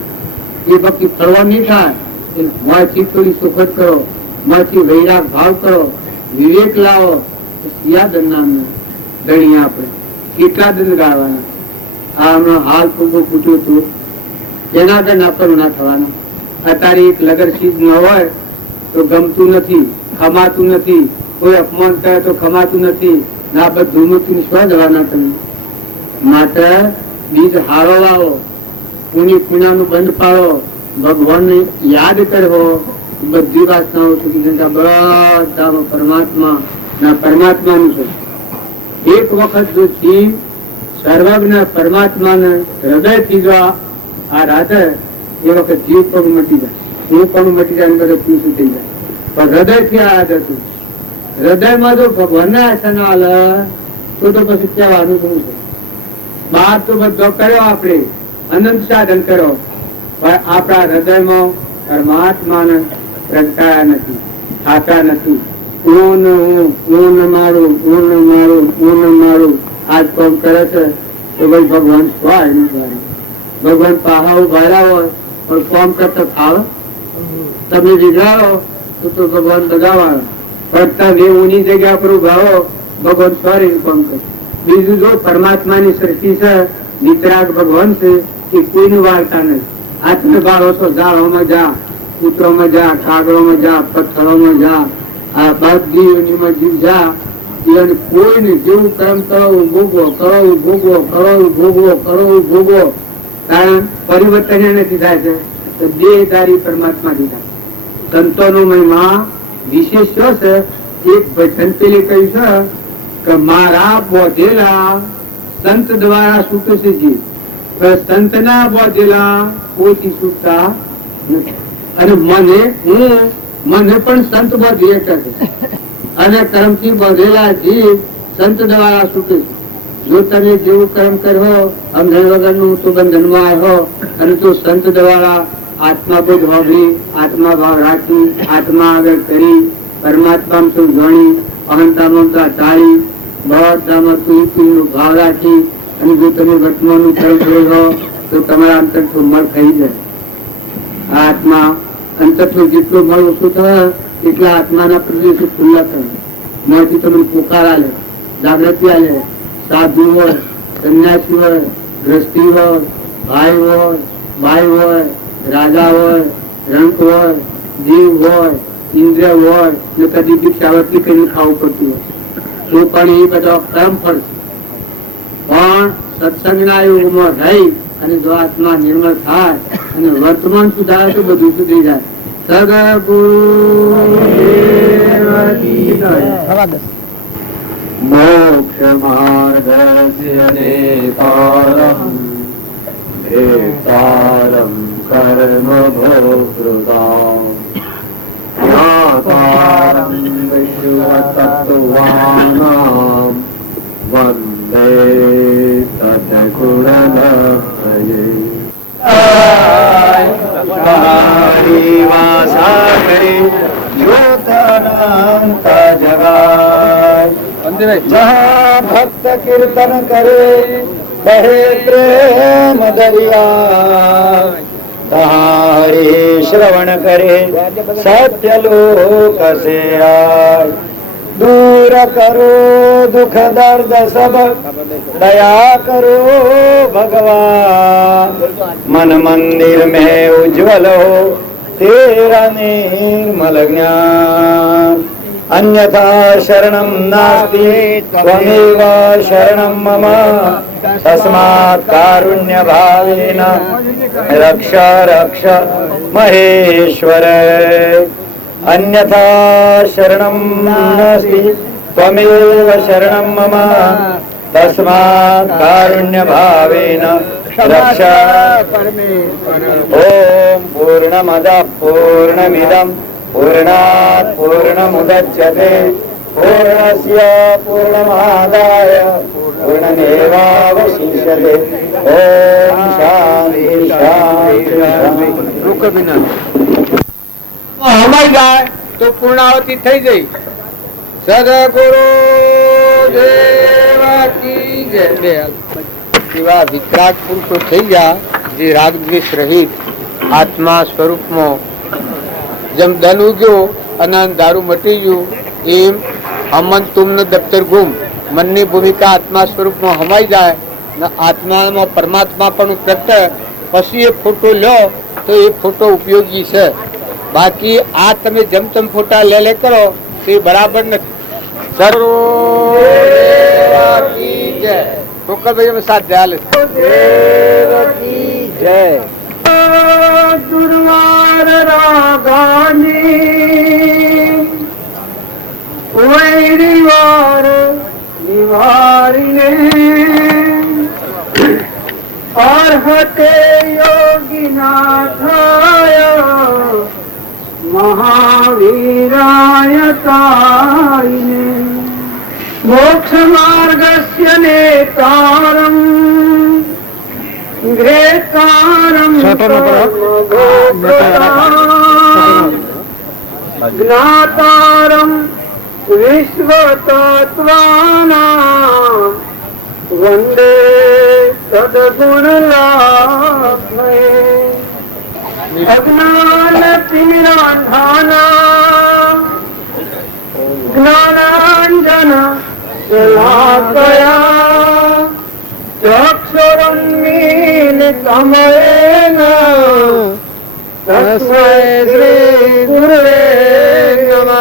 એ ભક્તિ ફરવા નહીં થાય. મોયથી થોડી સુખદ કરો, મોયથી વૈરાગ ભાવ કરો, વિવેક લાવો. સિયા દંડ દણી આપણે કેટલા દંડ ગાવાના. આ હમણાં હાલ પૂરું પૂછ્યું હતું તેના દંડ આપણને ના થવાના. અત્યારે એક લગર ચીજ ન હોય તો ગમતું નથી, ખમાતું નથી. કોઈ અપમાન કરે તો ખમાતું નથી. ના બધું મૂકીને શું જવાના તમે? માટે બીજ હારો લાવો, પુણ્ય પુણ્યનું બંધ પાડો, ભગવાનને યાદ કરવો. બધી વાસનાઓ છૂટી જતા બધામાં પરમાત્મા ના પરમાત્માનું છે. એક વખત જો જીવ સર્વજ્ઞ પરમાત્માને હૃદયથી જો આરાધે એ વખત જીવ પણ મટી જાય, હું પણ મટી જાય, બધું પૂછું થઈ જાય. પણ હૃદયથી આરાધે હતું. હૃદયમાં જો ભગવાનને આશા ના હાલે તો પછી કહેવાનું શું છે? બહાર તો બધો કર્યો આપણે, અનંત સાધન કરો, પણ આપણા હૃદયમાં પરમાત્માને પ્રગટાયા નથી, થાતા નથી. મારું આજ કામ કરે છે તો ભાઈ ભગવાન સ્વાય નહીં. ભગવાન પહાવ ભાડા હોય પણ કામ કરતા ફાવે. તમે વિગડાવો તો ભગવાન બગાવાળો. પડતા દેવની જગ્યા પર ઉભા હો, ભગવાન સોરી કામ કરે. બીજું જો પરમાત્માની સૃષ્ટિ છે, વિતરાગ ભગવાન છે, એ કોઈનું વાળતા નથી. આત્મભાવ હતો, ઝાડોમાં જા, કૂતરોમાં જા, કાગળોમાં જા, પથ્થરોમાં જા, આ બધી જીવ જા, એને કોઈને જેવું કર્મ કરવું ભોગવો, કરવું ભોગવો, કરવું ભોગવો, કરવું ભોગવો. કારણ પરિવર્તન નથી થાય છે તો દેહધારી પરમાત્મા દીધા. સંતોનો મહિમા વિશેષ શું છે? એક ભજન પેલી કહ્યું છે કે મારા બોધેલા સંત દ્વારા છૂટે છે જીવ, સંતના બોધેલા કોઈથી છૂટતા નથી. અને મને પણ સંત બોધી એક છે, અને કર્મથી બોધેલા જીવ સંત દ્વારા છૂટે છે. જો તમે જેવું કર્મ કર્યો સમજણ વગરનું તો બંધનમાં આવ્યો, અને તું સંત દ્વારા આત્મા બોધ હોવી, આત્મા ભાવ રાખી, આત્મા આગળ કરી, પરમાત્મા તું જાણી, અહંતા મમતા ટાળી, બધામાં તું ભાવ રાખી, અને જો તમે વર્તમાનનું કર્મ કર્યો તો તમારા અંતરથી મળ થઈ જાય. આ આત્મા અંતરથી જેટલું મળ ઓછું થાય એટલા આત્માના પ્રદેશો ખુલ્લા થાય. મોથી તમને પોકાર આલે, જાગૃતિ આલે. સાધુ હોય, સંન્યાસી હોય, ગ્રસ્તી હોય, ભાઈ હોય, બાઈ હોય, રાજા હોય, રંક હોય, જીવ હોય, ઇન્દ્રિય હોય, ને કદી ભિક્ષાવતી કરીને ખાવું પડતું હોય તો પણ એ બધા કર્મ ફળ છે. પણ સત્સંગના યુગમાં રહી અને જો આત્મા નિર્મળ થાય અને વર્તમાન સુધારે તો બધું સુધરી જાય. મોક્ષ માર્ગસ્ય નેતારમ નેતારમ કર્મ ભોક્તૃતામ જ્ઞાતારમ વિશ્વતત્ત્વાનામ વંદે સદ્ગુણધર્મયે. जहाँ भक्त कीर्तन करे बहे प्रेम दरिया, तहाँ हरि श्रवण करे सत्य लोक से आए. दूर करो दुख दर्द सब, दया करो भगवान, मन मंदिर में उज्जवल हो तेरा निर्मल ज्ञान. अन्यथा शरणं नास्ति त्वमेव शरणं मम, तस्मात् कारुण्य भावेन रक्ष रक्ष महेश्वर. अन्यथा शरणं नास्ति त्वमेव शरणं मम, तस्मात् कारुण्य भावेन रक्ष. ओम पूर्णमदः पूर्णमिदं पूर्णात् पूर्णमुदच्यते पूर्णस्य पूर्णमादाय पूर्णमेवावशिष्यते. ओम शांति शांति शांति. હમાઈ જાય તો પૂર્ણાવતી થઈ ગઈ. સદગુરુ દેવા કી જય. એવા વિતરાગ પુરુષો થઈ ગયા જે રાગદ્વેષ રહિત આત્મા સ્વરૂપમાં જેમ દલ ઉગ્યો અને દારૂ મટી ગયું એમ અમન તુમને દફતર ગુમ મનની ભૂમિકા આત્મા સ્વરૂપમાં હમાઈ જાય ને આત્મામાં પરમાત્મા પણ પ્રગટે. પછી એ ફોટો લો તો એ ફોટો ઉપયોગી છે. બાકી આ તમે જેમ તેમ ફોટા લે કરો તો એ બરાબર નથી. સાથ જય. દુર્વાર રાગાની વૈરીવાર નિવારીને અર્હતે યોગીનાથાય મહાવીરાય તારીને. મોક્ષ માર્ગસ્ય નેતારમ ગ્રેતારમ જ્ઞાતારમ વિશ્વતત્ત્વાનામ વંદે સદ્ગુણલાભયે. અજ્ઞાન તિમિરાંધાનામ જ્ઞાનાંજન શલાકયા ચક્ષુરુન્મીલિતમેન તસ્मै શ્રી ગુરવે નમઃ.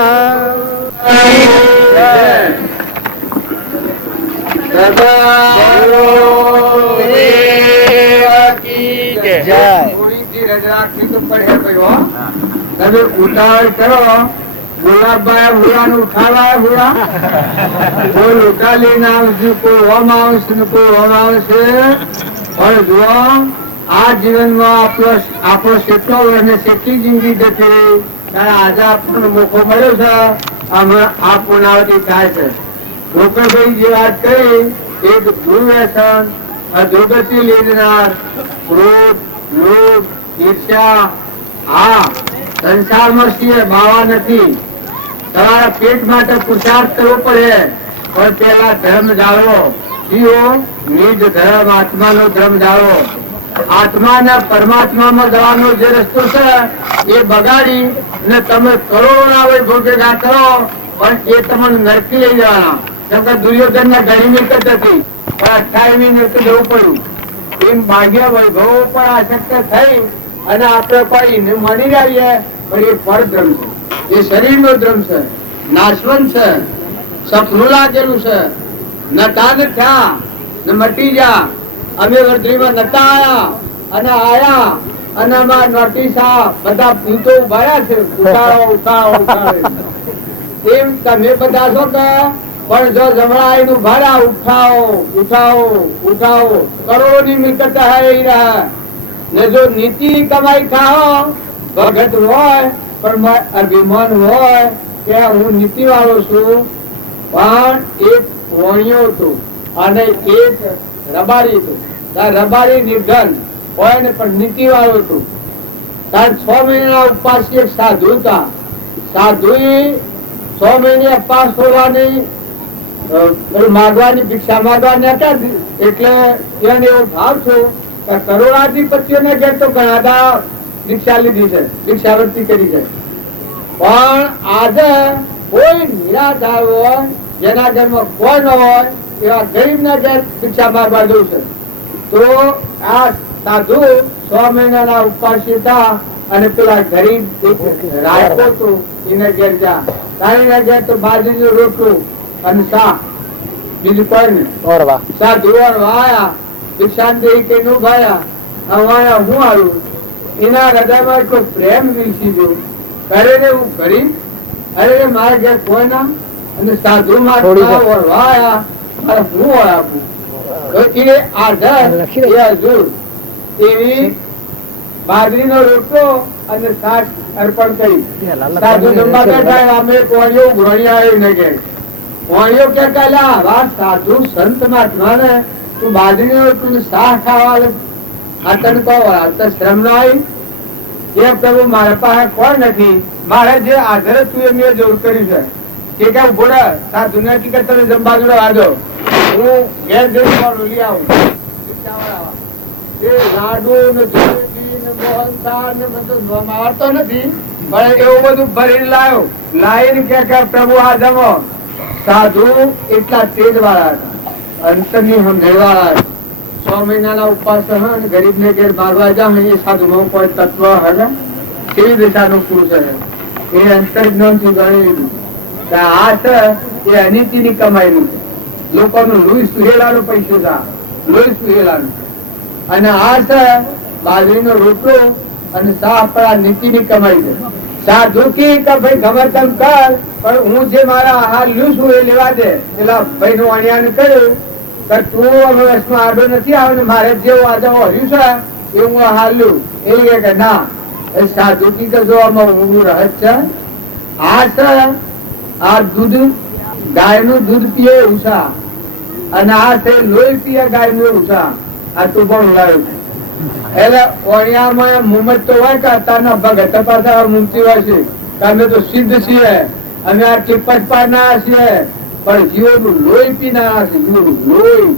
તમે ઉતાવળ કરો, ગુલાબભાઈ હુરાનું ઉઠાવા હુરા કોઈ લોટા લઈને આવશે, કોઈ ઓમ આવશે ને કોઈ ઓમ આવશે. પણ જુઓ, આ જીવનમાં આપણો કેટલો વર્ષ કેટલી જિંદગી જતી રહી, ત્યારે આજે આપણને મોકો મળ્યો છે. આમાં આ પુનરાવૃત્તિ થાય છે. ગોપાલભાઈ જે વાત કરી, એક દુર્વ્યસન, અધોગતિ લેનાર, ક્રોધ, લોભ, ઈર્ષ્યા, આ સંસારમાં છીએ બાવા નથી. તમારા પેટ માટે પુરુષાર્થ કરવો પડે, પણ પેલા ધર્મ જાળવો. જીવો નિજ ધર્મ, આત્માનો ધર્મ જાળવો. આત્માના પરમાત્મામાં જવાનો જે રસ્તો છે એ બગાડી ને તમે કરોડોના વૈભવ ભેગા કરો, પણ એ તમને નરકી લઈ જવાના. કેમ કે દુર્યોધન ના ઘણી મિલકત હતી, પણ 28મી મિલકત જવું પડ્યું. એમ ભાગ્ય વૈભવો પણ આસક્ત થઈ અને આપણે કોઈ માની રહીએ, પણ એ પરધર્મ છે, એ શરીરનો ધર્મ છે, નાશવંત છે, સપનું લાગેલું છે. નતા ને થયા ને મટી જા. અમે વર્ધરીમાં નતા આયા અને આયા અને અમારા નોટિસ બધા ભૂતો ઉભાયા છે, ઉઠાડો ઉઠાડો ઉઠાડો. એમ તમે બધા છો કે પણ જો જમણા ભાડા ઉઠાવો ઉઠાવો ઉઠાવો, કરોડોની મિલકત હારી રહ્યા. ને જો નીતિ કમાઈ ખાઓ, ભગત હોય પણ અભિમાન હોય કે હું નીતિ વાળો છું, પણ એક વણિયો હતો અને એક રબારી હતું. રબારી નિર્ધન હોય ને પણ નીતિ વાળો હતું. કારણ 6 મહિના ઉપવાસ એક સાધુ હતા. સાધુ 6 મહિને ઉપવાસ છોડવાની માગવાની, ભિક્ષા માગવાની હતા. એટલે એને એવો ભાવ છો કે કરોડાધિપતિઓને ઘેર તો ઘણા ભિક્ષા લીધી છે, ભિક્ષાવૃત્તિ કરી છે. પણ આજે કોઈ નિરાધાર હોય, જેના ઘરમાં કોઈ ન હોય, એવા ગરીબ ના ઘેર ભિક્ષા માગવા જવું છે. તો આ સાધુ 6 મહિનાના ઉપવાસી હતા અને પેલા ગરીબ રાખો હતો એને ઘેર જા. તારીના ઘેર તો બાજરીનું રોટલું અને શાક, બીજું કોઈ નહીં. સાધુ વાયા ભિક્ષાંતિ કઈ નું ભાયા અમારા હું આવ્યું. એના હૃદયમાં કોઈ પ્રેમ વિલસી ગયો. અરે રે હું ગરીબ, અરે રે મારા ઘેર કોઈ ના, અને સાધુ માં વાયા મારે હું આપું. બાજરીનો રોટલો અને શાક અર્પણ કરી. સાધુ જમવા બેઠા, અમે કોણીઓ ઘોણિયા કે સાધુ સંત મહાત્મા ને તું બાજરીનો રોટલો શાક ખાવા આ તને કહો શ્રમ ન આવી? એ પ્રભુ મારા પાસે કોઈ નથી, મારે જે આધારે તું એમ જરૂર કર્યું છે કે કેમ બોલા સાધુ ને હકીકત તમે જમવા જોડે વાંધો, હું ઘેર જઈને લઈ આવું. લાડુ ને જલેબી ને મોહનથાળ ને બધું આવતો નથી, પણ એવું બધું ભરીને લાવ્યો. લાવીને કે પ્રભુ આ જમો. સાધુ એટલા તેજ વાળા હતા, અંતરની સમજણ વાળા હતા. 6 મહિનાના ઉપવાસ ગરીબ ને ઘેર માગવા જા, એ સાધુ નું કોઈ તત્વ હે કેવી દિશાનું પુરુષ હે, એ અંતર જ્ઞાન થી ગણી. આ છે એ અનિતિ ની કમાઈ નું છે. લોકોનું લોહી સુહેલાનું પૈસું હતા, લોહી સુહેલાનું. અને આ છે બાજરીનો રોટલો અને આપણા નીતિ ની કમાઈ છે. સાધુ કે ભાઈ ખબર તમ કર, પણ હું જે મારા આહાર લ્યું છું એ લેવા દે. પેલા ભાઈ નું અણિયાને કહ્યું કે તું વર્ષમાં આડો નથી આવે ને મારે જેવું આજે હર્યું છે એ હું આહાર લ્યું. એ કે ના, એ સાધુ કી કે જો આમાં ઊંઘું રહસ્ય આ છે. આ દૂધ ગાય નું દૂધ પીએ ઉષા, અને આ છે લોહી પીએ ગાય નું ઉષા. આ તું પણ ઉડાયું છે. એટલે ઓણિયામાં મુમત તો હોય કે અત્યારના ભગત પાછા મુમતી હોય છે. અમે તો સિદ્ધ છીએ, અમે આ ટીપટ પાડનારા છીએ, પણ જીવોનું લોહી પીનારા છે. જીવોનું લોહી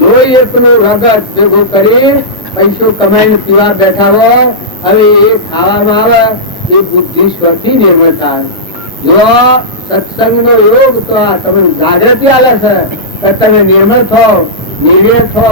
લોહી એટલું રગત ભેગું કરી પૈસો કમાઈને પીવા બેઠા હોય. હવે એ ખાવામાં આવે એ બુદ્ધિ સ્વથી નિર્મળ થાય. જો સત્સંગનો યોગ તો આ તમે જાગૃતિ આલે છે, તો તમે નિર્મળ થો, નિર્વેદ થો.